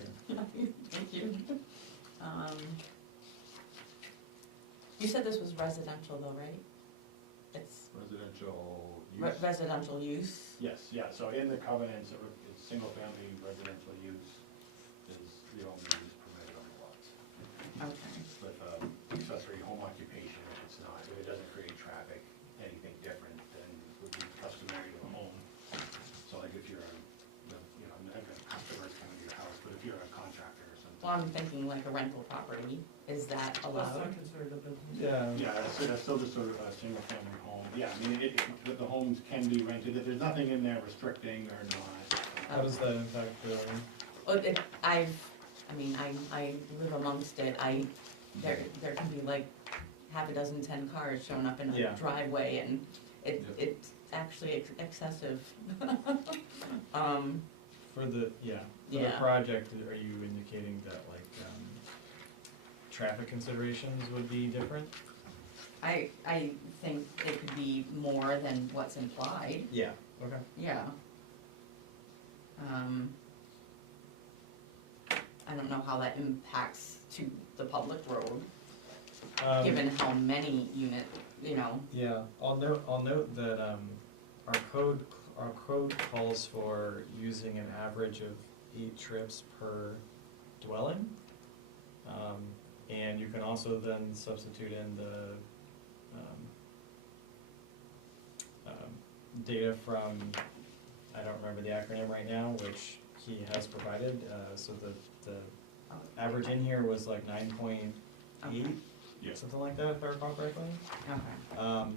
too. Thank you. You said this was residential though, right? It's Residential use. residential use? Yes, yeah, so in the covenants, it's single-family residential use is the only use permitted on the lots. Okay. With accessory home occupation, if it's not, if it doesn't create traffic, anything different than would be customary to a home. So like if you're not gonna customers come to your house, but if you're a contractor or something. Well, I'm thinking like a rental property, is that That's allowed? not considered a business. Yeah. Yeah, that's still just sort of a single-family home. Yeah, I mean, the homes can be rented, there's nothing in there restricting or not. How does that impact the, Well, I live amongst it, there can be like half a dozen, 10 cars showing up in Yeah. a driveway and Yep. it's actually excessive. for the, yeah, for the Yeah. project, are you indicating that like, traffic considerations would be different? I think it could be more than what's implied, Yeah, okay. yeah. I don't know how that impacts to the public road, given how many unit, Yeah, I'll note that, our code calls for using an average of 8 trips per dwelling. And you can also then substitute in the, data from, I don't remember the acronym right now, which he has provided, so the average in here was like 9.8, Yeah. something like that, if I recall correctly. okay,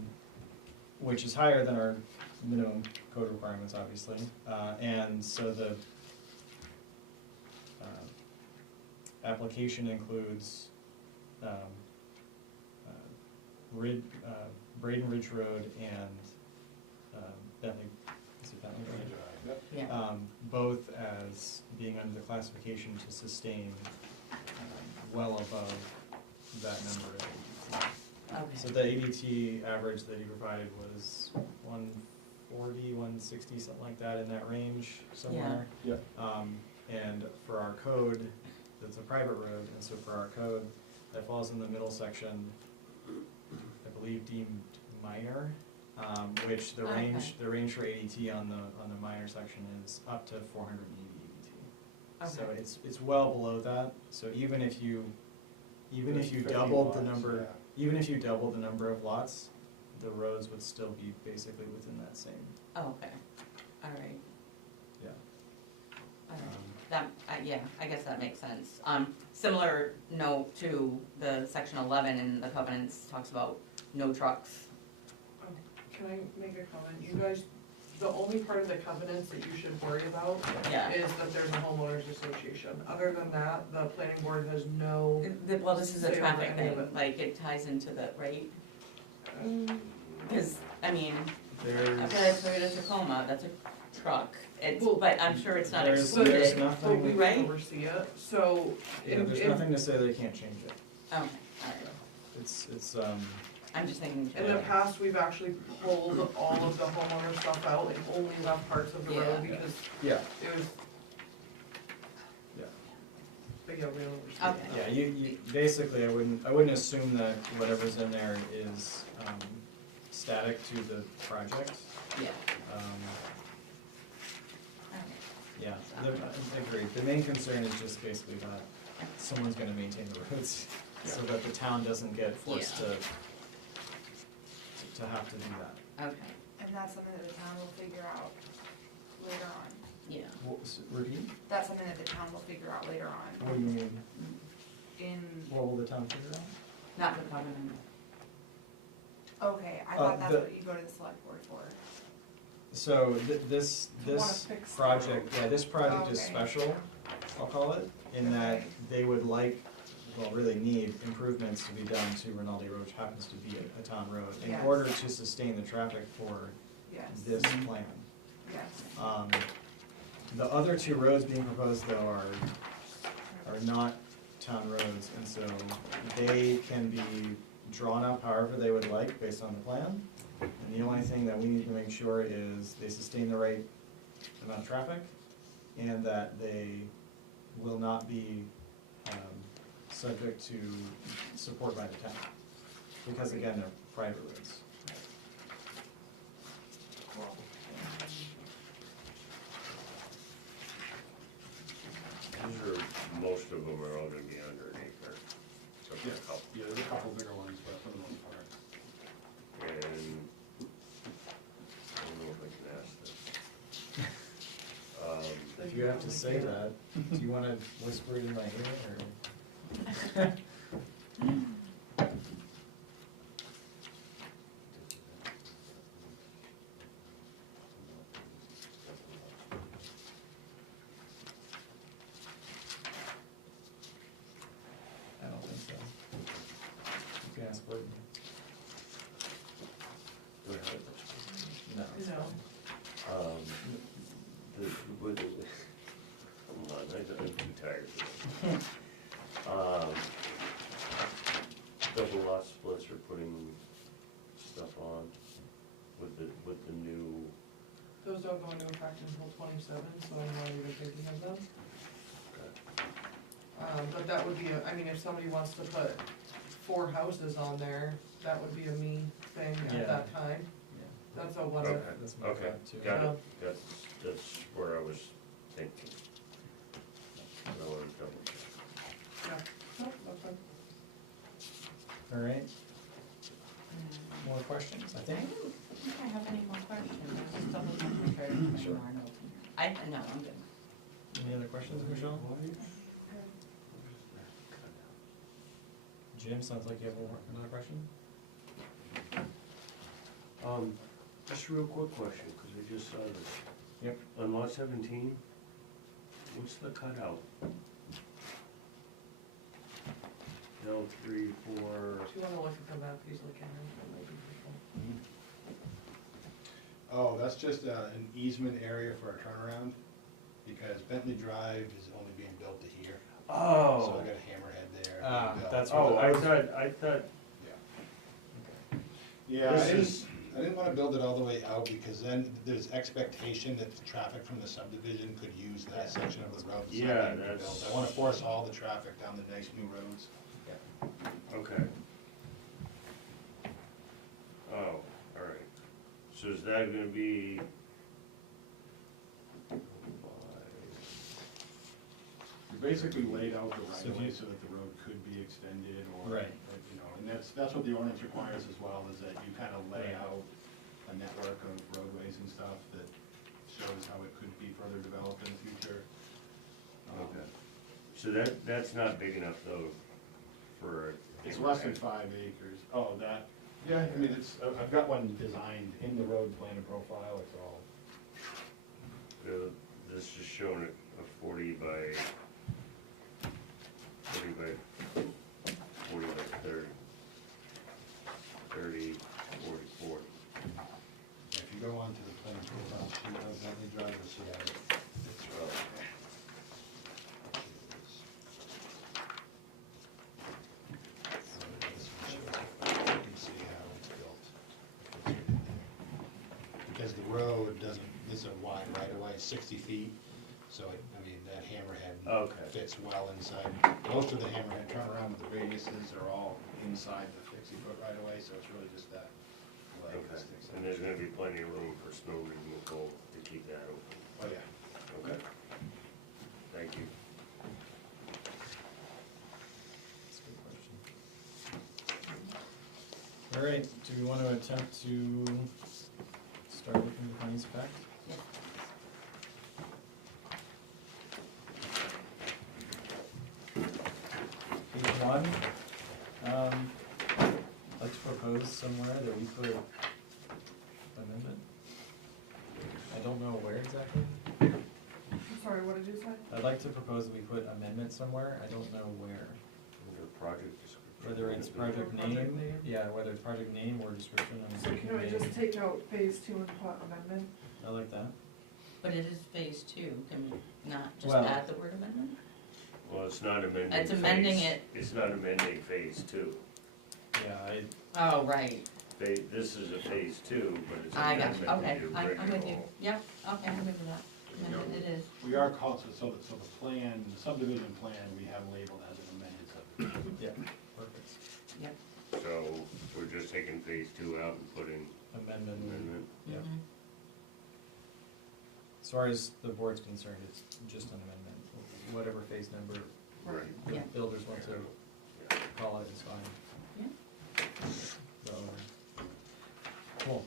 Which is higher than our minimum code requirements, obviously. And so the application includes Braden Ridge Road and Bentley, is it Bentley Road? Yep. yeah, Both as being under the classification to sustain well above that number of ADT. So okay, the ADT average that he provided was 140, 160, something like that, in that range somewhere. Yeah. And for our code, that's a private road, and so for our code, that falls in the middle section, I believe deemed minor, which the range for ADT on the minor section is up to 480 ADT. So Okay. it's well below that, so even if you doubled the number, even if you doubled the number of lots, the roads would still be basically within that same, okay, all right. yeah. Yeah, I guess that makes sense. Similar note to the section 11 in the covenants talks about no trucks. Can I make a comment? You guys, the only part of the covenants that you should worry about Yeah. is that there's a homeowners association. Other than that, the planning board has no, Well, this is a Say over traffic any of thing, it. like it ties into the, right? Because, I mean, There's, I've got a Toyota Tacoma, that's a truck, Well, but I'm sure it's not there's excluded. but we nothing, would Right? oversee it, so. yeah, if- there's if- nothing to say they can't change it. Okay, all right. It's, I'm just thinking. In the past, we've actually pulled all of the homeowner stuff out and only left parts of the road Yeah. because yeah, it was, yeah. but yeah, we don't oversee it. Okay. Yeah, you, basically, I wouldn't assume that whatever's in there is, static to the project. Yeah, Um, okay. Yeah, I agree. The main concern is just basically that someone's gonna maintain the roads, so that the town doesn't get forced Yeah. to have to do that. Okay, And that's something that the town will figure out later on. yeah. Repeat? That's something that the town will figure out later on What do you mean? in, What will the town figure out? Not the covenant. okay, I thought that's the- what you go to the select board for. So this You wanna fix the project, yeah, this project is Okay. special, I'll call it, in that Okay. they would like, well, really need improvements to be done to Rinaldi Road, which happens to be a town road, in Yes. order to sustain the traffic for Yes, this plan. yes. The other two roads being proposed though are not town roads, and so they can be drawn up however they would like based on the plan. And the only thing that we need to make sure is they sustain the right amount of traffic and that they will not be subject to support by the town. Because again, they're private roads. These are, most of them are all gonna be under an acre. Except for Yeah, a couple. yeah, there's a couple bigger ones, but for the most part. And I don't know if I can ask this. If you have to say that, do you wanna whisper it in my ear or? I don't think so. You can ask Courtney. Do I have it? No. No. With the, hold on, I'm too tired for this. Double lot splits are putting stuff on with the new, Those don't go into effect until 27, so I'm not even thinking of them. But that would be, I mean, if somebody wants to put 4 houses on there, that would be a me thing Yeah. at that time. Yeah. That's a what if. okay, That's my okay, thought too. got So- it, that's where I was thinking. I wanted to double check. Yeah. No, that's fine. All right, more questions, I I think? don't think I have any more questions, I was just double checking if there's any Sure. more notes. No, I'm good. Any other questions, Michelle? Jim, sounds like you have another question? Just a real quick question, cause I just saw this. Yep. On lot 17, what's the cutout? L 3, 4, If you wanna look at the map, please look at it. Oh, that's just an easement area for a turnaround, because Bentley Drive is only being built to here. So oh, I got a hammerhead there. Ah, being built. that's oh, what I thought, Yeah, This I didn't wanna build it all the way out, because then there's expectation that the traffic from the subdivision could use that section of the road. that's not Yeah, being that's- built. I wanna force all the traffic down the nice new roads. okay. Oh, alright. So is that gonna be? We basically laid out the right So if of way you- so that the road could be extended, or, Right. you know, and that's what the ordinance requires as well, is that you kind of lay Right. out a network of roadways and stuff that shows how it could be further developed in the future. Okay. So that's not big enough though for. It's less than 5 acres. Oh, that, yeah, I mean, I've got one designed in the road plan and profile, it's all. This is showing a 40 by 30. 30, 40, 40. If you go onto the plan and profile sheet of Bentley Drive, you'll see how it fits well. You can see how it's built. Because the road doesn't, this is a wide right of way, 60 feet, so I mean, that hammerhead Okay. fits well inside. Most of the hammerhead turnaround with the radiuses are all inside the 60-foot right of way, so it's really just that leg that Okay. sticks out. And there's gonna be plenty of room for snow removal to keep that open. Oh, yeah. Okay. Thank you. That's a good question. All right, do we want to attempt to start looking at findings of fact? Page 1, I'd like to propose somewhere that we put amendment. I don't know where exactly. I'm sorry, what did you say? I'd like to propose that we put amendment somewhere, I don't know where. Under project description. Whether it's project Project name, name. yeah, whether it's project name or description, I'm So thinking can we name. just take out phase 2 and put amendment? I like that. But it is phase 2, can we not just Well- add the word amendment? Well, it's not amending. It's amending phase- it. It's not amending phase 2. Yeah, Oh, right, this is a phase two, but it's I got you, amendment okay, to the I'm with you, original. yep, okay, I'm with you that, yeah, it is. We are called, so the plan, the subdivision plan, we have labeled as an amended subdivision. Yeah, perfect. Yep. So we're just taking phase two out and putting Amendment. amendment. Yeah. Mhm. As far as the board's concerned, it's just an amendment. Whatever phase number Right. the Yeah. builders want to call it is fine. Yeah. The owner. Cool.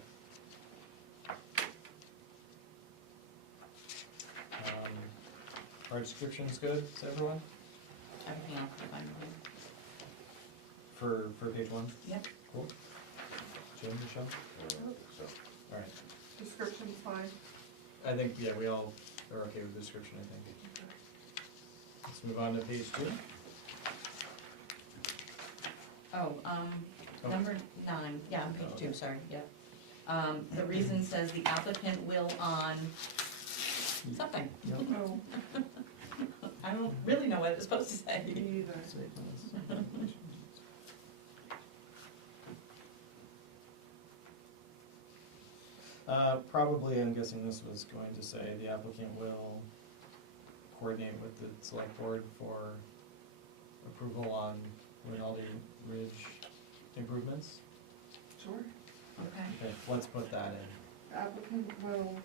Our description's good, is everyone? Everything else is fine with me. For page one? Yep. Cool. Jim, Michelle? So, All right. Description's fine. I think, yeah, we all are okay with the description, I think. Let's move on to page two. Oh, Oh. number 9, yeah, on page Oh, 2, okay. sorry, yep. The reason says the applicant will on something. Yep. Oh, I don't really know what it's supposed to say. me either. Probably, I'm guessing this was going to say the applicant will coordinate with the select board for approval on Rinaldi Ridge improvements. Sure. Okay. Okay, let's put that in, Applicant will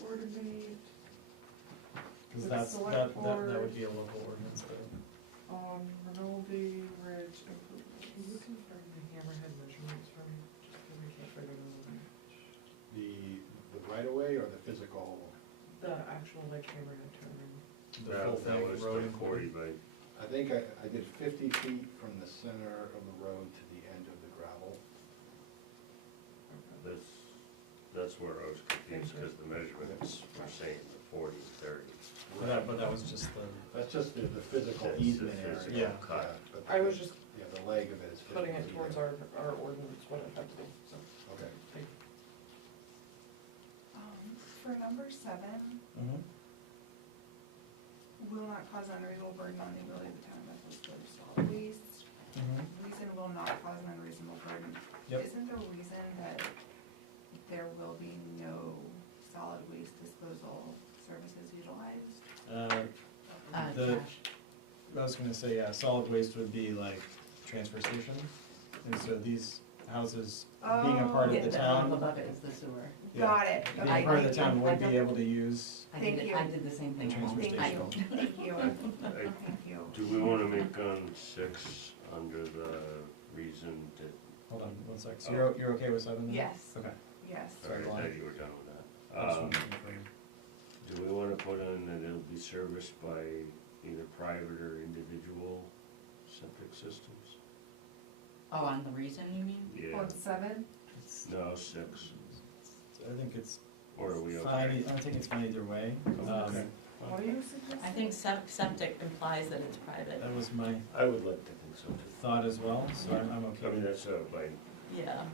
coordinate because The that select would board. be a local ordinance, though. on Rinaldi Ridge improvements. Can you confirm the hammerhead measurements for me? Just 'cause I can't figure those out. The right of way or the physical? The actual like hammerhead turn. The full that thing, was road the 40 included. by, I think I did 50 feet from the center of the road to the end of the gravel. that's where I was confused, because the measurements were saying the 40, 30. But that was just the, That's just the physical That's the easement area. physical Yeah. cut. But I was just Yeah, the leg of it is 50 putting it feet. towards our ordinance when it had to be, so. Okay. thank you. For number 7, mhm. will not cause an unreasonable burden on the ability of the town of Bethel to store solid waste. Reason will not cause an unreasonable burden. Yep. Isn't the reason that there will be no solid waste disposal services utilized? The- Trash. I was gonna say, yeah, solid waste would be like transfer station, and so these houses, being a part Oh, of the Yeah, town, above it is the sewer. yeah, Got it, being okay. a part of the town I would be don't- able to use, I Thank did, you. I did the same thing. Transfer Thank station. you, thank you, I- thank you. Do we want to make on 6 under the reason to, hold on one sec, so you're okay with 7 then? Yes, Okay. yes. Sorry, I Lon. thought you were done with that. I just wanted to confirm. Do we want to put in that it'll be serviced by either private or individual septic systems? Oh, on the reason, you mean? Yeah, On 7, It's- no, 6, I think it's or are we fine, okay? I think it's fine either way. Okay. what do you suggest? I think septic implies that it's private. That was my I would like to think so too. thought as well, so I'm I okay mean, with it. that's by, Yeah.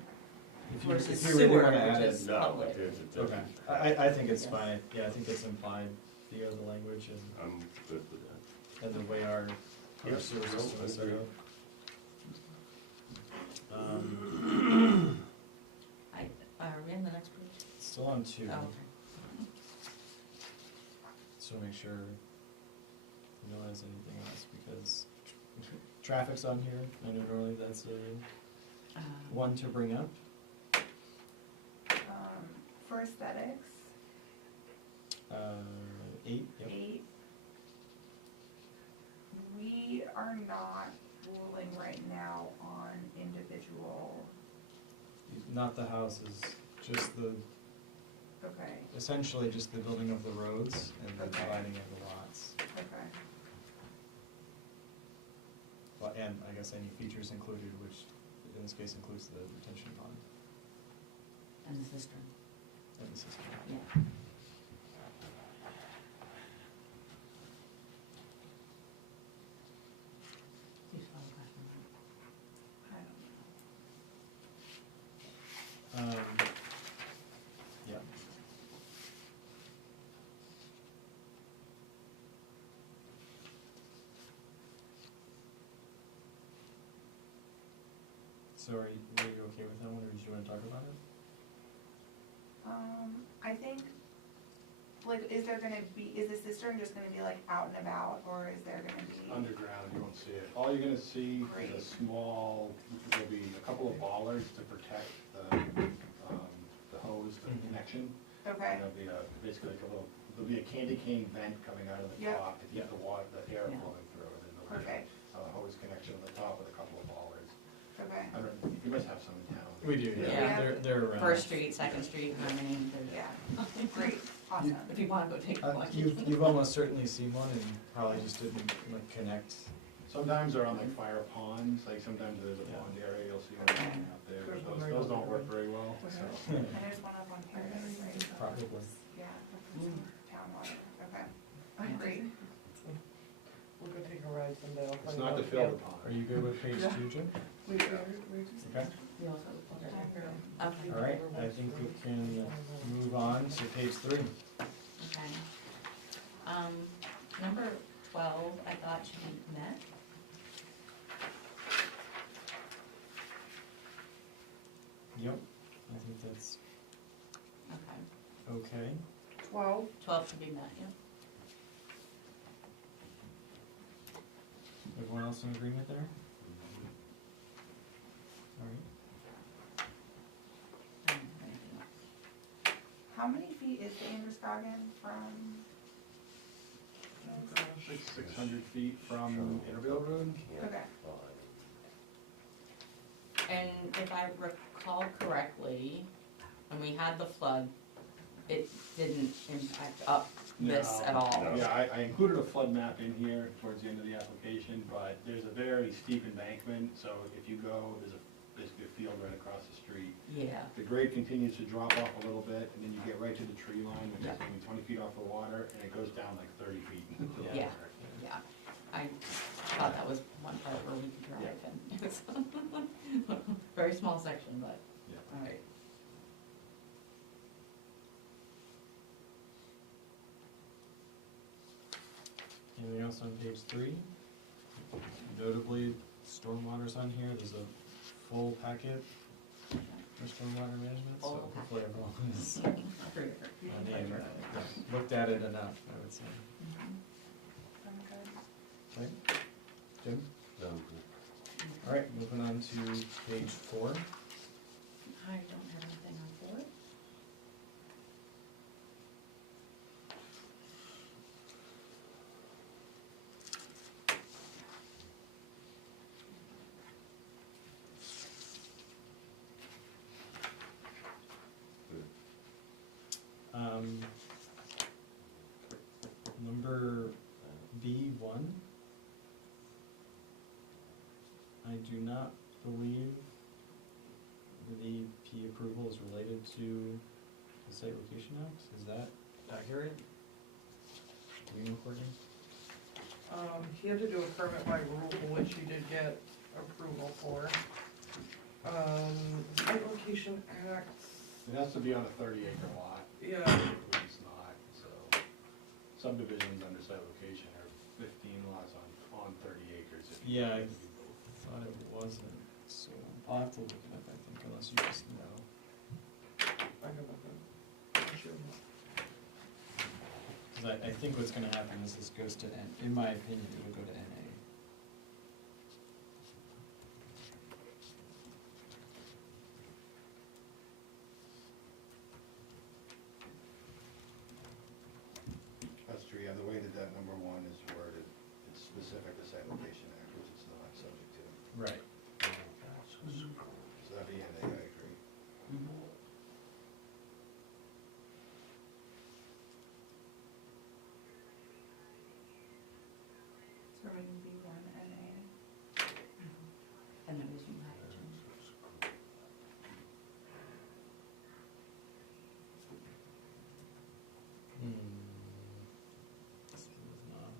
If Versus if you really sewer, wanna add which it, is no, public. but there's a okay, difference. I think it's Yes. fine, yeah, I think it's implied via the language I'm good with that. and the way our Yes, sewer no, system I is set agree. up. Are we in the next page? Still on 2. Oh, okay. So make sure no one has anything else, because traffic's on here, I know normally that's a one to bring up. For aesthetics, 8, yep. 8. We are not ruling right now on individual, Not the houses, just the, okay, essentially just the building of the roads and the Okay. dividing of the lots. okay. But, and I guess any features included, which in this case includes the retention pond And the cistern, and the system. yeah. Do you follow question? I don't know. Yeah. So are you okay with that one, or did you wanna talk about it? I think, like, is the cistern just gonna be like out and about, or is there gonna be? Underground, you won't see it. All you're gonna see Great. is a small, there'll be a couple of bollards to protect the hose, the connection. Okay, There'll be basically like there'll be a candy cane vent coming out of the Yep. top to keep the water, the air Yeah. flowing through, and then there'll be perfect, a hose connection on the top with a couple of bollards. okay, I don't, you must have some in town. We do, Yeah. yeah, they're around. First Street, Second Street, I mean, yeah, great, awesome. if you wanna go take a look. You've almost certainly seen one and probably just didn't like connect. Sometimes they're on like fire ponds, like sometimes there's a Yeah. pond area, you'll see one hanging out there, but those don't work very well, so. And there's one up on Paradise, right? Probably. Yeah, town water, okay, Yeah. great. We'll go take a ride someday, I'll It's find not out. to fill the pond. Are you good with page Yeah. 2, Jim? We just. Okay, You also have a plug in. Okay. all right, I think we can move on to page 3. Okay. Number 12, I thought should be met. Yep, I think that's Okay. okay. 12, 12 should be met, yeah. Everyone else in agreement there? All right. I don't have anything else. How many feet is the Androscoggin from? Like 600 feet from Intervale Road. Okay, And if I recall correctly, when we had the flood, it didn't impact up this No. at all. Yeah, I included a flood map in here towards the end of the application, but there's a very steep embankment, so if you go, there's basically a field right across the street. Yeah, The grade continues to drop off a little bit, and then you get right to the tree line, which Yeah. is maybe 20 feet off the water, and it goes down like 30 feet into the water. Yeah. yeah. I thought that was one part where we could drive and it was very small section, but, Yeah. all right. Anything else on page 3? Notably, stormwater's on here, there's a full packet for stormwater management, so Full hopefully everyone has looked at it enough, I would say. I'm good. Okay, Jim? All right, moving on to page 4. I don't have anything on board. Number B1. I do not believe the P approval is related to the Site Location Act, is that accurate? Do you know, Courtney? He had to do a permit by rule, which he did get approval for. Site Location Act, It has to be on a 30-acre lot, yeah, which it's not, so subdivisions under site location are 15 lots on 30 acres. if you- Yeah, I if you build. thought it wasn't, so I'll have to look it up, I think, unless you just know. I can look at it. Sure. Because I think what's gonna happen is this goes to N, in my opinion, it will go to NA. That's true, yeah, the way that number 1 is worded, it's specific to site location act, which it's not subject to. Right. So that'd be NA, I agree. So we're making B1 NA. And then was you had it, Jim. This is not-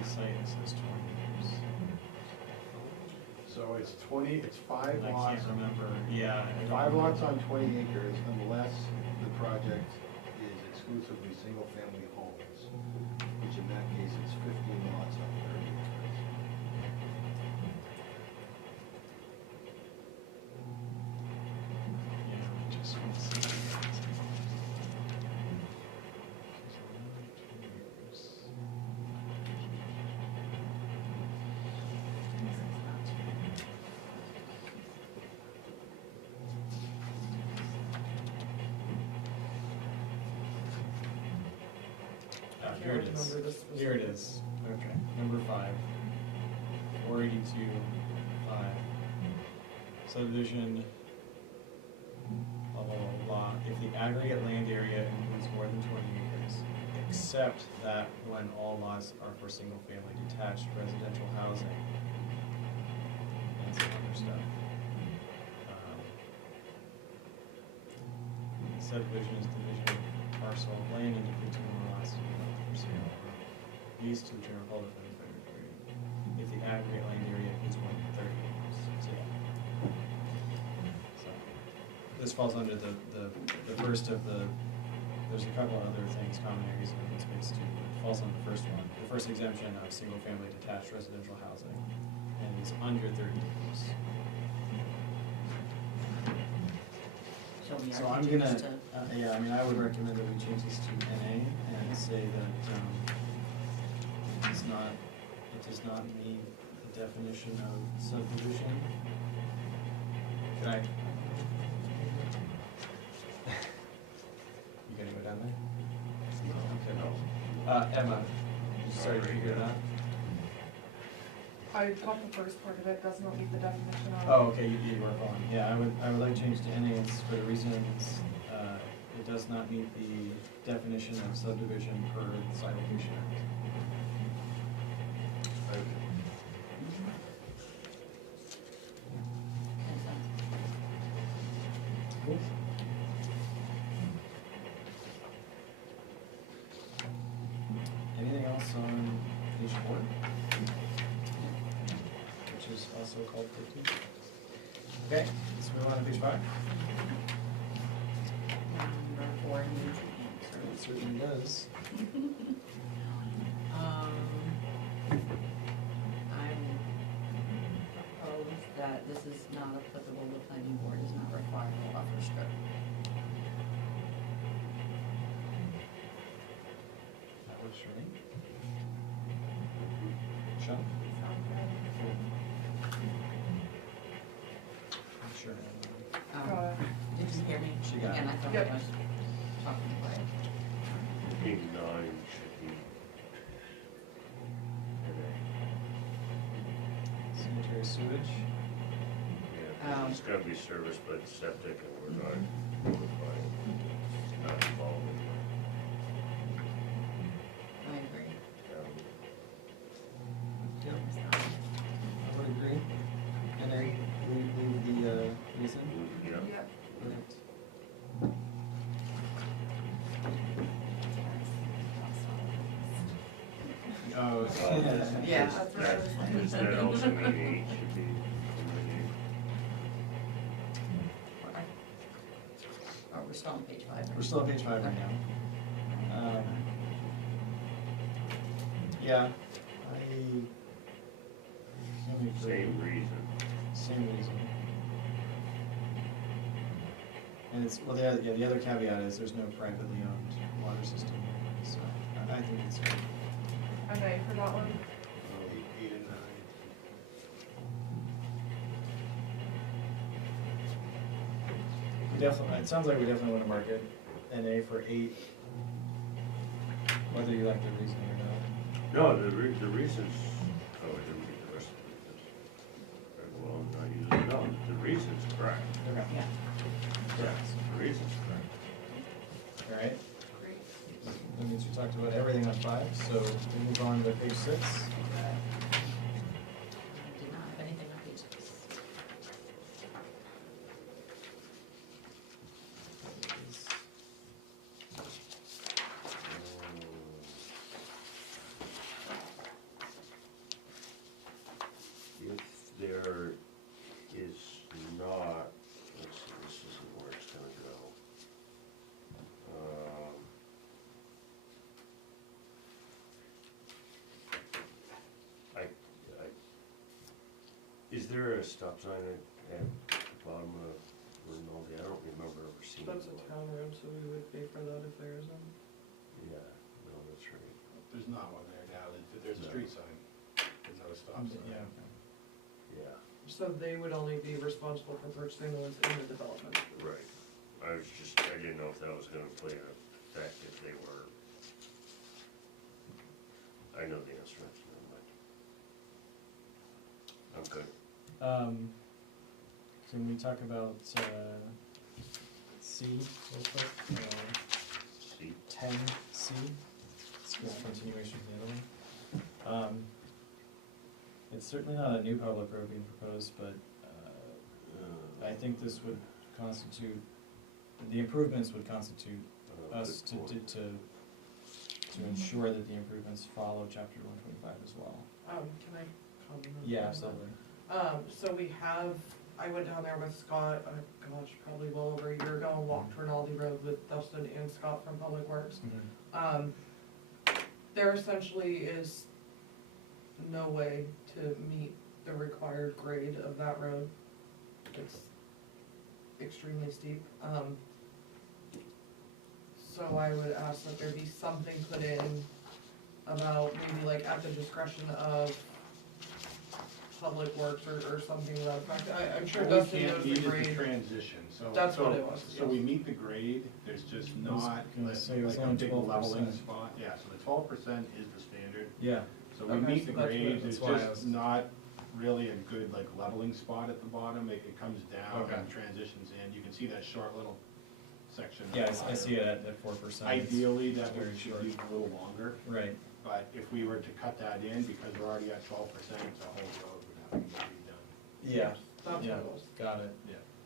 aggregate site says 20 acres. So it's 5 I lots, can't remember, yeah. I don't 5 lots remember. on 20 acres unless the project is exclusively single-family homes, which in that case it's 15 lots on 30 acres. Yeah, just want to see. Here it is. Remember this was- Here it is. Okay, number 5. 482, 5. Subdivision, blah, blah, blah, blah. If the aggregate land area includes more than 20 acres, except that when all lots are for single-family detached residential housing. And some other stuff. Subdivision is division of parcel of land into 15 or more lots to be left for sale or leased to the general public for the 5-year period. If the aggregate land area is more than 30 acres. So, yeah. So, this falls under the first of the, there's a couple of other things, common areas and open space too, but it falls on the first one. The first exemption of single-family detached residential housing, and it's under 30 acres. So we So are I'm reduced gonna, to, yeah, I mean, I would recommend that we change this to NA and say that, it does not meet the definition of subdivision. Can I? You gonna go down there? Okay. Emma, you started to figure that? I got the first part of it, does not meet the definition of. Oh, okay, you were following. Yeah, I would like to change to NA for the reasons, it does not meet the definition of subdivision per the Site Location Act. Cool. Anything else on page 4? Which is also called 15. Okay, let's move on to page 5. number 4 needs an It certainly does. I propose that this is not applicable, the planning board is not requiring a buffer strip. That works for me. Sean? I'm sure. Did you hear me? She got it. And I thought Yep. I was talking quiet. Big 9 should be. Sanitary sewage. Yeah, it's gotta be serviced by the septic and we're not notified. It's not involved in I agree. that. Yep, I would agree. And then leave the reason. Yeah. Yep. Correct. Oh, Yeah. That's what I was like. Does that also mean 8 should be eliminated? Oh, we're still on page 5. We're still on page 5 right now. Yeah, I agree. Same reason. Same reason. And it's, well, the other caveat is there's no privately owned water system, so I think it's good. And A for that one. 8 and 9. We definitely, it sounds like we definitely want to mark it NA for 8, whether you like the reasoning or not. No, the reasons, oh, I didn't read the rest of it. Well, not using, no, the reason's correct. Okay. Yeah. Correct. The reason's correct. All right, Great. that means we talked about everything on 5, so we move on to page 6. I did not have anything on page 6. there a stop sign at the bottom of Rinaldi? I don't remember ever seeing That's a one. town road, so we would pay for that if there isn't. Yeah, no, that's right. There's not one there now, there's a street sign, there's no stop sign. Yeah, Yeah, So they would only be responsible for purchasing the ones in the development. right. I didn't know if that was gonna play an effect if they were. I know the answer, never mind. I'm good. Can we talk about, C real quick? See? 10C, it's just a continuation of the other one. It's certainly not a new public road being proposed, but I think this would constitute, the improvements would constitute us to ensure that the improvements follow chapter 125 as well. Can I comment on that? Yeah, absolutely. So we have, I went down there with Scott, gosh, probably well over a year ago, and walked Rinaldi Road with Dustin and Scott from Public Works. There essentially is no way to meet the required grade of that road. It's extremely steep. So I would ask that there be something put in about maybe like at the discretion of Public Works or something to that effect. I'm sure Well, Dustin knows the We can't meet grade. the transition, so. That's what it was, So we meet the grade, there's just I was not gonna like say it was a only big 12%. leveling spot, yeah, so the 12% is the standard. Yeah. So we Okay, meet the so that's grade, good. there's That's why I just was- not really a good like leveling spot at the bottom, it comes down Okay. and transitions in, you can see that short little section. Yeah, at the I see bottom. it at 4%. Ideally, that it's very would should short. be a little longer, Right, but if we were to cut that in, because we're already at 12%, the whole road would have to be redone. yeah, That's what yeah, it was. got it.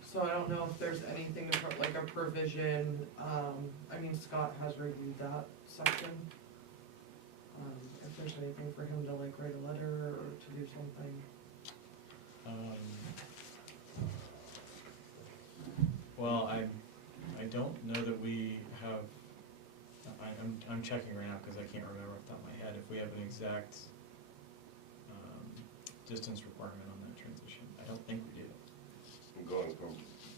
So I don't know if there's anything to put, like a provision, I mean, Scott has reviewed that section. If there's anything for him to like write a letter or to do something. Well, I don't know that we have, I'm checking right now because I can't remember off the top of my head if we have an exact distance requirement on that transition. I don't think we do. Going from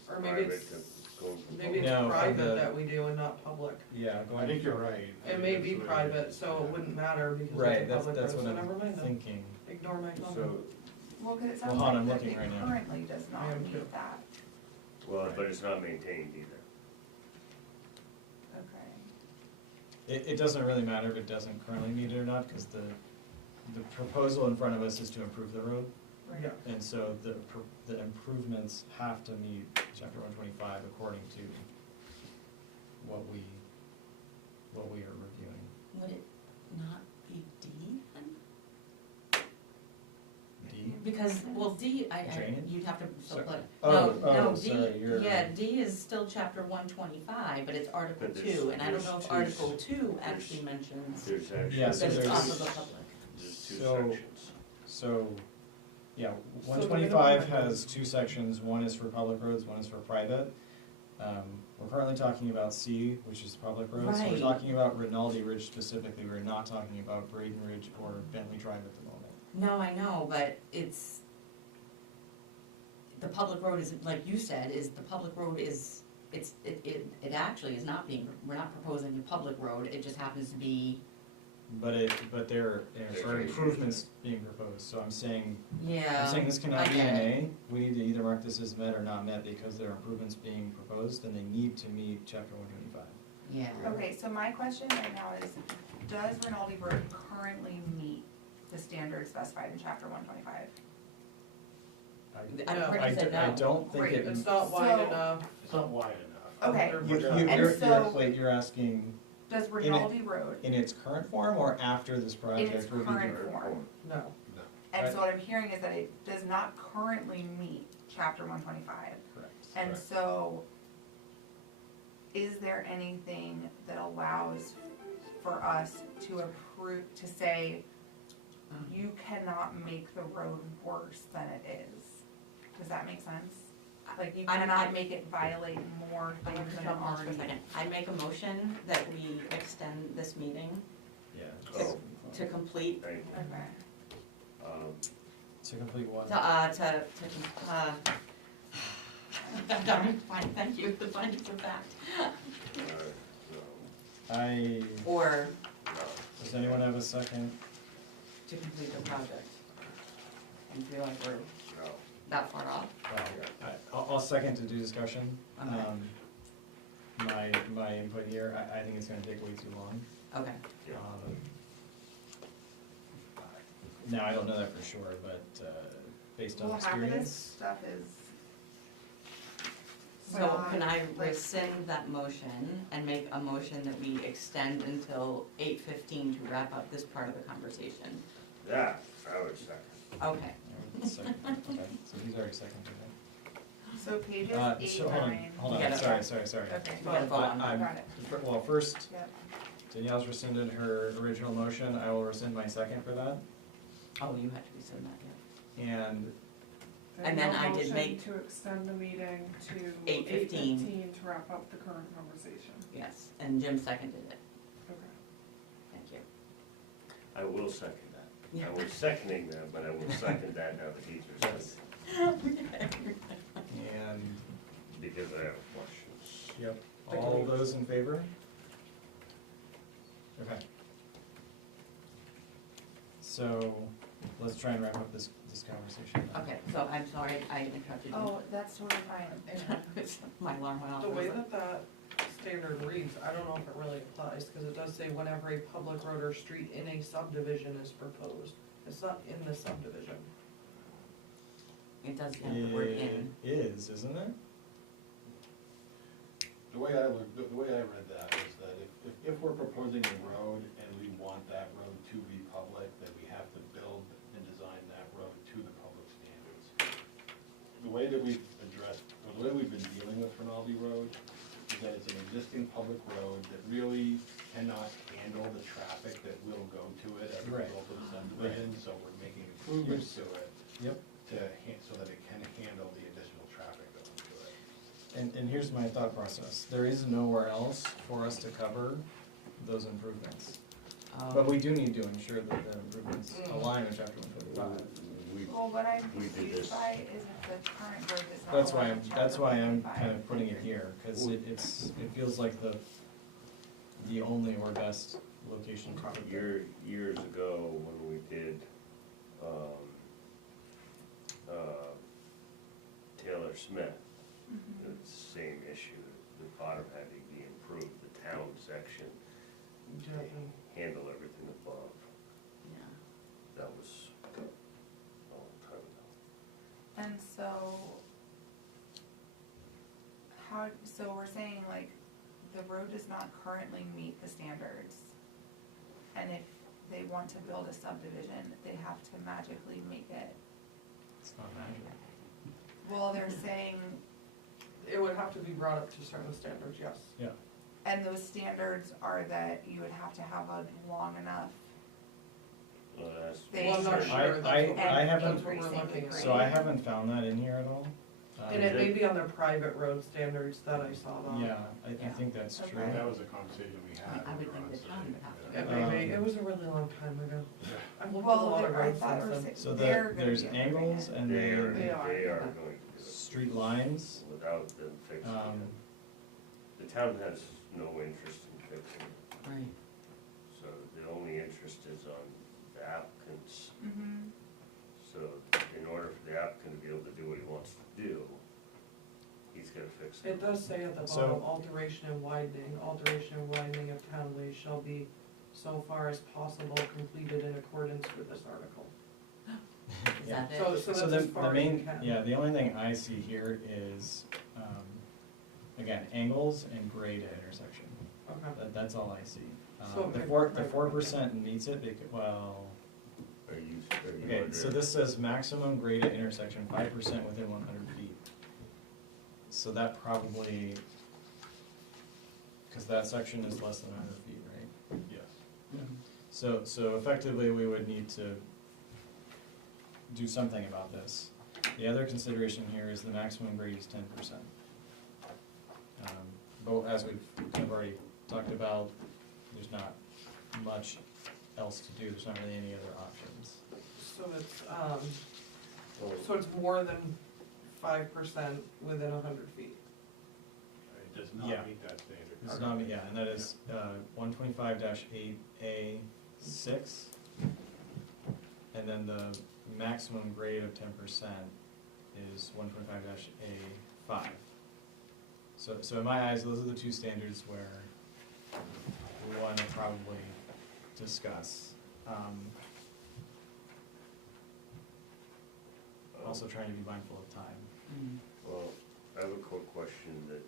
Or maybe private it's, to, going from. maybe No, it's on private the- that we do and not public. Yeah, I think you're right. It may be That's what it private, is. so it wouldn't matter because Right, it's a public road, that's so what never I'm mind then. thinking. Ignore my comment. So, Well, cause it Well, sounds hold on, I'm like that looking it right now. currently does I not am too. meet that, well, but it's not maintained either. okay. It doesn't really matter if it doesn't currently meet it or not, because the proposal in front of us is to improve the road. Yeah. And so the improvements have to meet chapter 125 according to what we are reviewing. Would it not be D then? D? Because, well, D, Drainage? you'd have to, so, Sorry. but, Oh, no, oh, D, sorry, you're- yeah, D is still chapter 125, but it's Article But there's- 2, and I don't there's know if two Article s- 2 actually mentions There's actually. Yeah, so that it's there's- off of the public. There's two So- sections. So, yeah, So 125 the minimum- has two sections, one is for public roads, one is for private. We're currently talking about C, which is public roads, so we're Right. talking about Rinaldi Ridge specifically, we're not talking about Braden Ridge or Bentley Drive at the moment. No, I know, but it's, the public road is, like you said, is, the public road is, it actually is not being, we're not proposing a public road, it just happens to be, But there are improvements being proposed, so I'm saying yeah. this cannot I be get an it. A, we need to either mark this as met or not met, because there are improvements being proposed, and they need to meet chapter 125. Yeah. Okay, so my question right now is, does Rinaldi Road currently meet the standards specified in chapter 125? I'm No. pretty sure I no. don't think Right, it. it's not wide So- enough. It's not wide enough. Okay. You're asking Does Rinaldi Road, in its current form or after this in project its will be current done? form, No. and so what I'm hearing is that it does not currently meet chapter 125. Correct. And so, is there anything that allows for us to approve, to say, you cannot make the road worse than it is? Does that make sense? Like, you I'm- cannot make it violate more I'm things gonna than it jump on for a already. second. I make a motion that we extend this meeting Yeah. Oh. to complete. Thank you. Okay. To complete what? Darn, fine, thank you, the findings of fact. I, Or does anyone have a second? to complete the project. And feel like we're No. that far off. I'll second to do discussion. Okay. My input here, I think it's gonna take way too long. Okay, Now, I don't know that for sure, but, based on Well, half of this experience. stuff is. so can I like- rescind that motion and make a motion that we extend until 8:15 to wrap up this part of the conversation? That, I would second. Okay. Second, okay, so he's already seconded it. So pages eight, So hold on, nine. hold You on, gotta- sorry. Okay, We gotta vote on I'm- got it. Well, first, Yep. Danielle's rescinded her original motion, I will rescind my second for that, Oh, you had to rescind that, yeah. and And then I did make- To extend the meeting to 8:15. 8:15 to wrap up the current conversation. Yes, and Jim seconded it. Okay. Thank you. I will second that. Yeah. I was seconding that, but I will second that now that he's Yes. rescinded, and, because I have questions. yep, all those in favor? Okay. So, let's try and wrap up this conversation. Okay, so I'm sorry, I interrupted you. Oh, that's totally fine. My alarm went off. The way that standard reads, I don't know if it really applies, cause it does say whenever a public road or street in a subdivision is proposed. It's not in the subdivision. It does have the word in. It is, isn't it? The way I read that is that if we're proposing a road and we want that road to be public, then we have to build and design that road to the public standards. The way that we've addressed, or the way we've been dealing with Rinaldi Road is that it's an existing public road that really cannot handle the traffic that will go to it as a Right. result of the subdivision, so we're making improvements to it Yep. so that it can handle the additional traffic going to it. And here's my thought process, there is nowhere else for us to cover those improvements. But we do need to ensure that the improvements align with chapter 145. Well, what I'm We did confused this. by is that the current road does not. That's why align I'm, with that's chapter why I'm 145. kind of putting it here, cause it feels like the only or best location to put it. Years ago, when we did, Taylor Smith, Mhm. it's the same issue, the bottom had to be improved, the town section, to handle everything above, Yeah. that was a long time ago. And so, so we're saying like, the road does not currently meet the standards. And if they want to build a subdivision, they have to magically make it. It's not magic. Well, they're saying, It would have to be brought up to certain standards, yes. Yeah, and those standards are that you would have to have a long enough. Well, that's. They- Well, I'm not sure. sure, I that's what, haven't- that's what we're looking at. so I haven't found that in here at all. And it may be on the private road standards that I saw that. Yeah, I Yeah. think that's true. Okay. That was a conversation we had. I would when we think were the on town would site. have to. It may be, it was a really long time ago. I've looked at a Well, lot of I roads thought it since was, then. So they're gonna there's be improving angles it. and They are, then they are. are going to do it street lines. without them fixing Um, it. The town has no interest in fixing it, Right. so the only interest is on the applicants. Mhm. So in order for the applicant to be able to do what he wants to do, he's gotta fix it. It does say at the So- bottom, alteration and widening of town ways shall be so far as possible completed in accordance with this article. Is Yeah. that it? So So that's the as far as you main, can. yeah, the only thing I see here is, again, angles and grade at intersection. Okay. That's all I see. So The maybe- 4% meets it, well, Are you okay, so this says maximum grade at intersection, 5% within 100 feet. So that probably, cause that section is less than 100 feet, right? Yes. So effectively, we would need to do something about this. The other consideration here is the maximum grade is 10%. But as we've kind of already talked about, there's not much else to do, there's not really any other options. So it's, So it's more than 5% within 100 feet. It does Yeah. not meet that standard. It's not, yeah, and that is, 125-8A6. And then the maximum grade of 10% is 125-A5. So in my eyes, those are the two standards where we want to probably discuss. Also trying to be mindful of time. Well, I have a quick question that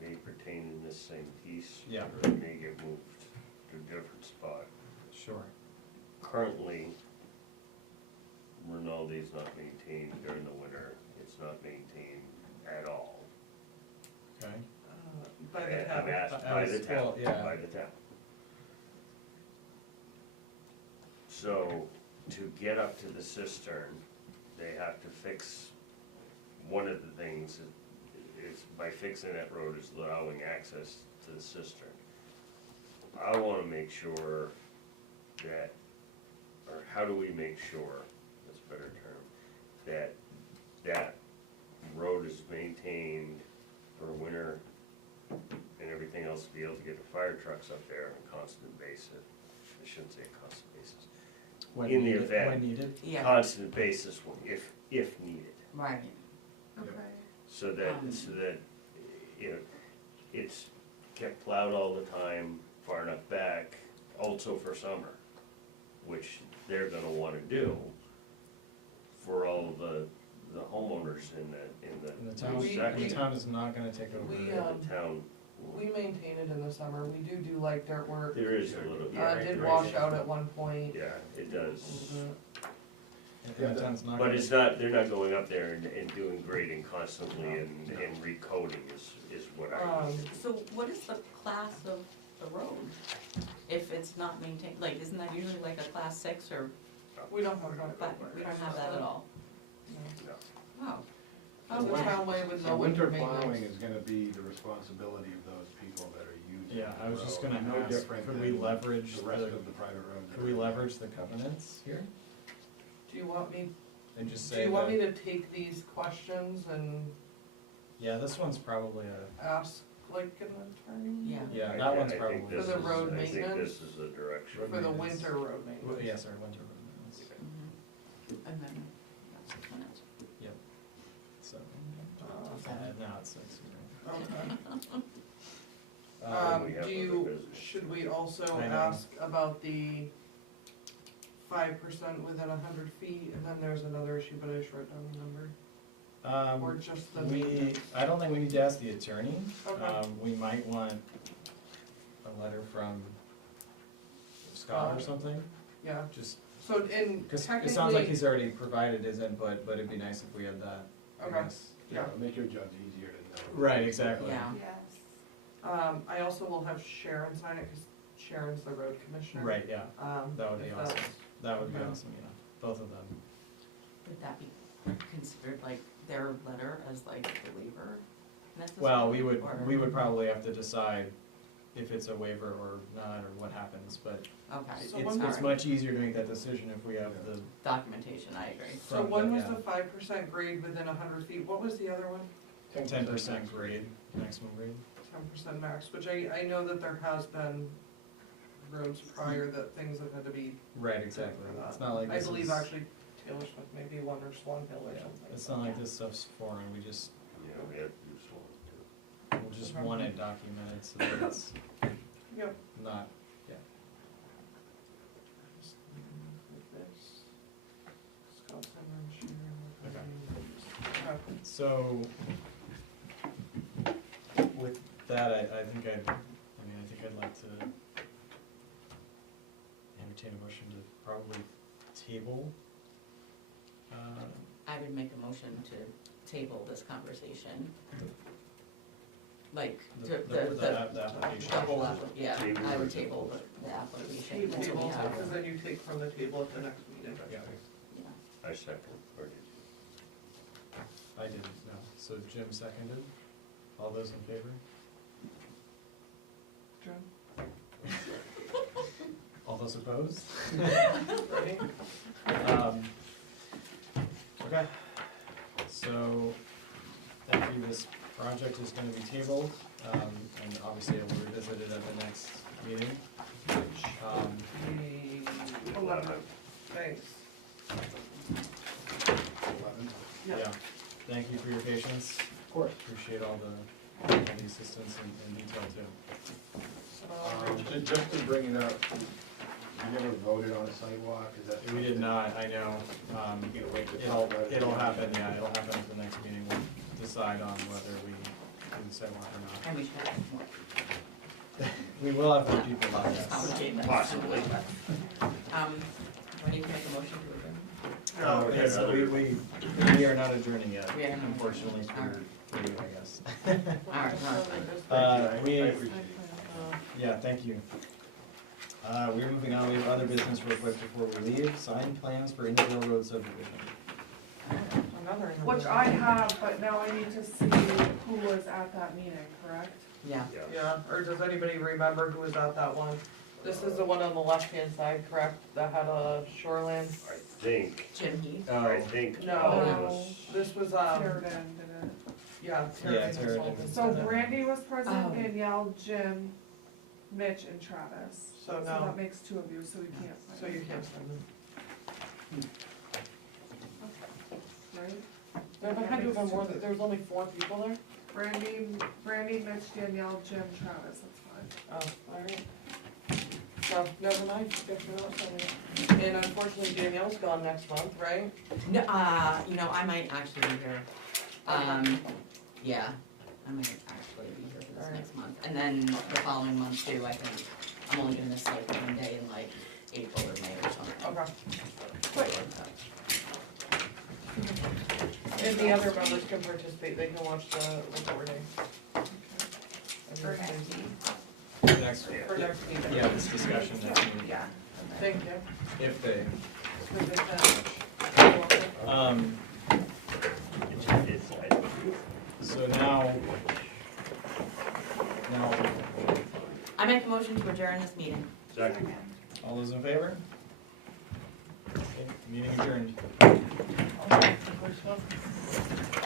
may pertain in this same piece. Yeah. Or it may get moved to a different spot. Sure. Currently, Rinaldi is not maintained during the winter. It's not maintained at all. Okay. By the And I'm town. asked by the town, Well, yeah. by the town. So, to get up to the cistern, they have to fix, one of the things is by fixing that road is allowing access to the cistern. I wanna make sure that, or how do we make sure, that's a better term, that that road is maintained for winter and everything else to be able to get the fire trucks up there on a constant basis. I shouldn't say constant basis. When In the needed- event. When needed. Yeah, Constant basis if needed. right. Okay. So that, you know, it's kept plowed all the time, far enough back, also for summer, which they're gonna wanna do for all the homeowners in the And the town, We- the town is not gonna take over. We, the town. We maintain it in the summer, we do light dirt work. There is a little, yeah. Did there wash is. out at one point. Yeah, it does. And the town's not But gonna. it's not, they're not going up there and doing grading constantly and recoding is what I. So what is the class of the road? If it's not maintained, like, isn't that usually like a class 6 or, We don't have that. but we don't have that at all? No. No. Oh, It's a town way with So no winter winter plowing maintenance. is gonna be the responsibility of those people that are using Yeah, I was the just road. gonna No ask, different could we than leverage the rest the, of the private roads. that could we are- leverage the covenants here? Do you want me, And just do say you want me that, to take these questions and yeah, this one's probably a, ask like an attorney? Yeah. yeah, I- that one's I think probably. this For the is- road I think maintenance? this is a direction. For the maintenance. winter road Well, maintenance. yes, our winter road maintenance, and then that's 6 minutes. so, Uh, now it's 6, Okay. we have Do you, other business. should we also I know. ask about the 5% within 100 feet, and then there's another issue, but I just wrote down the number, or just the maintenance? I don't think we need to ask the attorney. Okay. We might want a letter from Scott or something, Yeah, just, so in because technically. it sounds like he's already provided his input, but it'd be nice if we had that, I Okay. guess. Yeah. It'll make your jobs easier to know. Right, exactly. Yeah. Yes. I also will have Sharon sign it, cause Sharon's the road commissioner. Right, yeah, that would be if awesome. that's- That would be Okay. awesome, yeah, both of them. Would that be considered like their letter as like the waiver necessary? Well, we would or- probably have to decide if it's a waiver or not, or what happens, but Okay, So it's, when- it's much easier to make that decision if we have the. documentation, I agree. So from one the- was yeah. the 5% grade within 100 feet, what was the other one? 10% grade, maximum grade. 10% max, which I know that there has been roads prior that things have had to be. Right, exactly, it's not like I this believe is- actually Taylor Smith, maybe one or Swan Hill or Yeah, something. it's not like this stuff's foreign, we just, Yeah, we have to do one too. we'll just want it documented so that it's Yep. not, yeah. Just like this. Scott's and then Sharon. Okay. So, with that, I think I'd like to entertain a motion to probably table. I would make a motion to table this conversation. Like, The the application. whole yeah, Table I would or table the application. Table, until we have- because then you take from the table at the next meeting. Yeah, yeah. I second, or did you? I didn't, no, so Jim seconded, all those in favor? John? All those opposed? Ready? All Okay, so thank you, this project is gonna be tabled, and obviously it will be revisited at the next meeting. The 11th, thanks. 11. Yeah, thank you for your patience. Of course. Appreciate all the assistance and detail too. Just to bring it up, you never voted on a sidewalk, is that? We did not, I know, You gotta wait to it'll, talk about it. it'll happen, yeah, it'll happen at the next meeting, we'll decide on whether we do the sidewalk or not. And we should have more. We will have more people by Just this. complicate that. Possibly. When you can make a motion to adjourn? Oh, okay, so we are not adjourning yet, We are not. unfortunately for you, I guess. All right, no, it's fine. Thank you, we, I appreciate it. yeah, thank you. We're moving on, we have other business real quick before we leave, signed plans for Indian Road subdivision. Another. Which I have, but now I need to see who was at that meeting, correct? Yeah. Yeah, or does anybody remember who was at that one? This is the one on the left-hand side, correct, that had a shoreline? I think, Jim Heath. I think. No. all of No. us- This was, Sheridan did it. yeah, Yeah, Terry Terry Consultants did. So did it. Brandy was present, Oh. Danielle, Jim, Mitch, and Travis. So So no, that makes 2 of you, so we can't sign. so you can't send them. Right? There had to have been more, there was only 4 people there? Brandy, Mitch, Danielle, Jim, Travis, that's fine. Oh, alright. So, never mind, guess we're not sending it. And unfortunately Danielle's gone next month, right? No, you know, I might actually be here. Yeah, I might actually be here for this Alright. next month. And then the following month too, I think, I'm only gonna miss like one day in like April or May or something. Okay. And the other members can participate, they can watch the recording. For next meeting. Next, For next meeting. yeah, this discussion next meeting, Yeah. Thank you. if they, For the finish. so now, I make a motion to adjourn this meeting. Second. all those in favor? Okay, meeting adjourned. Okay, the first one.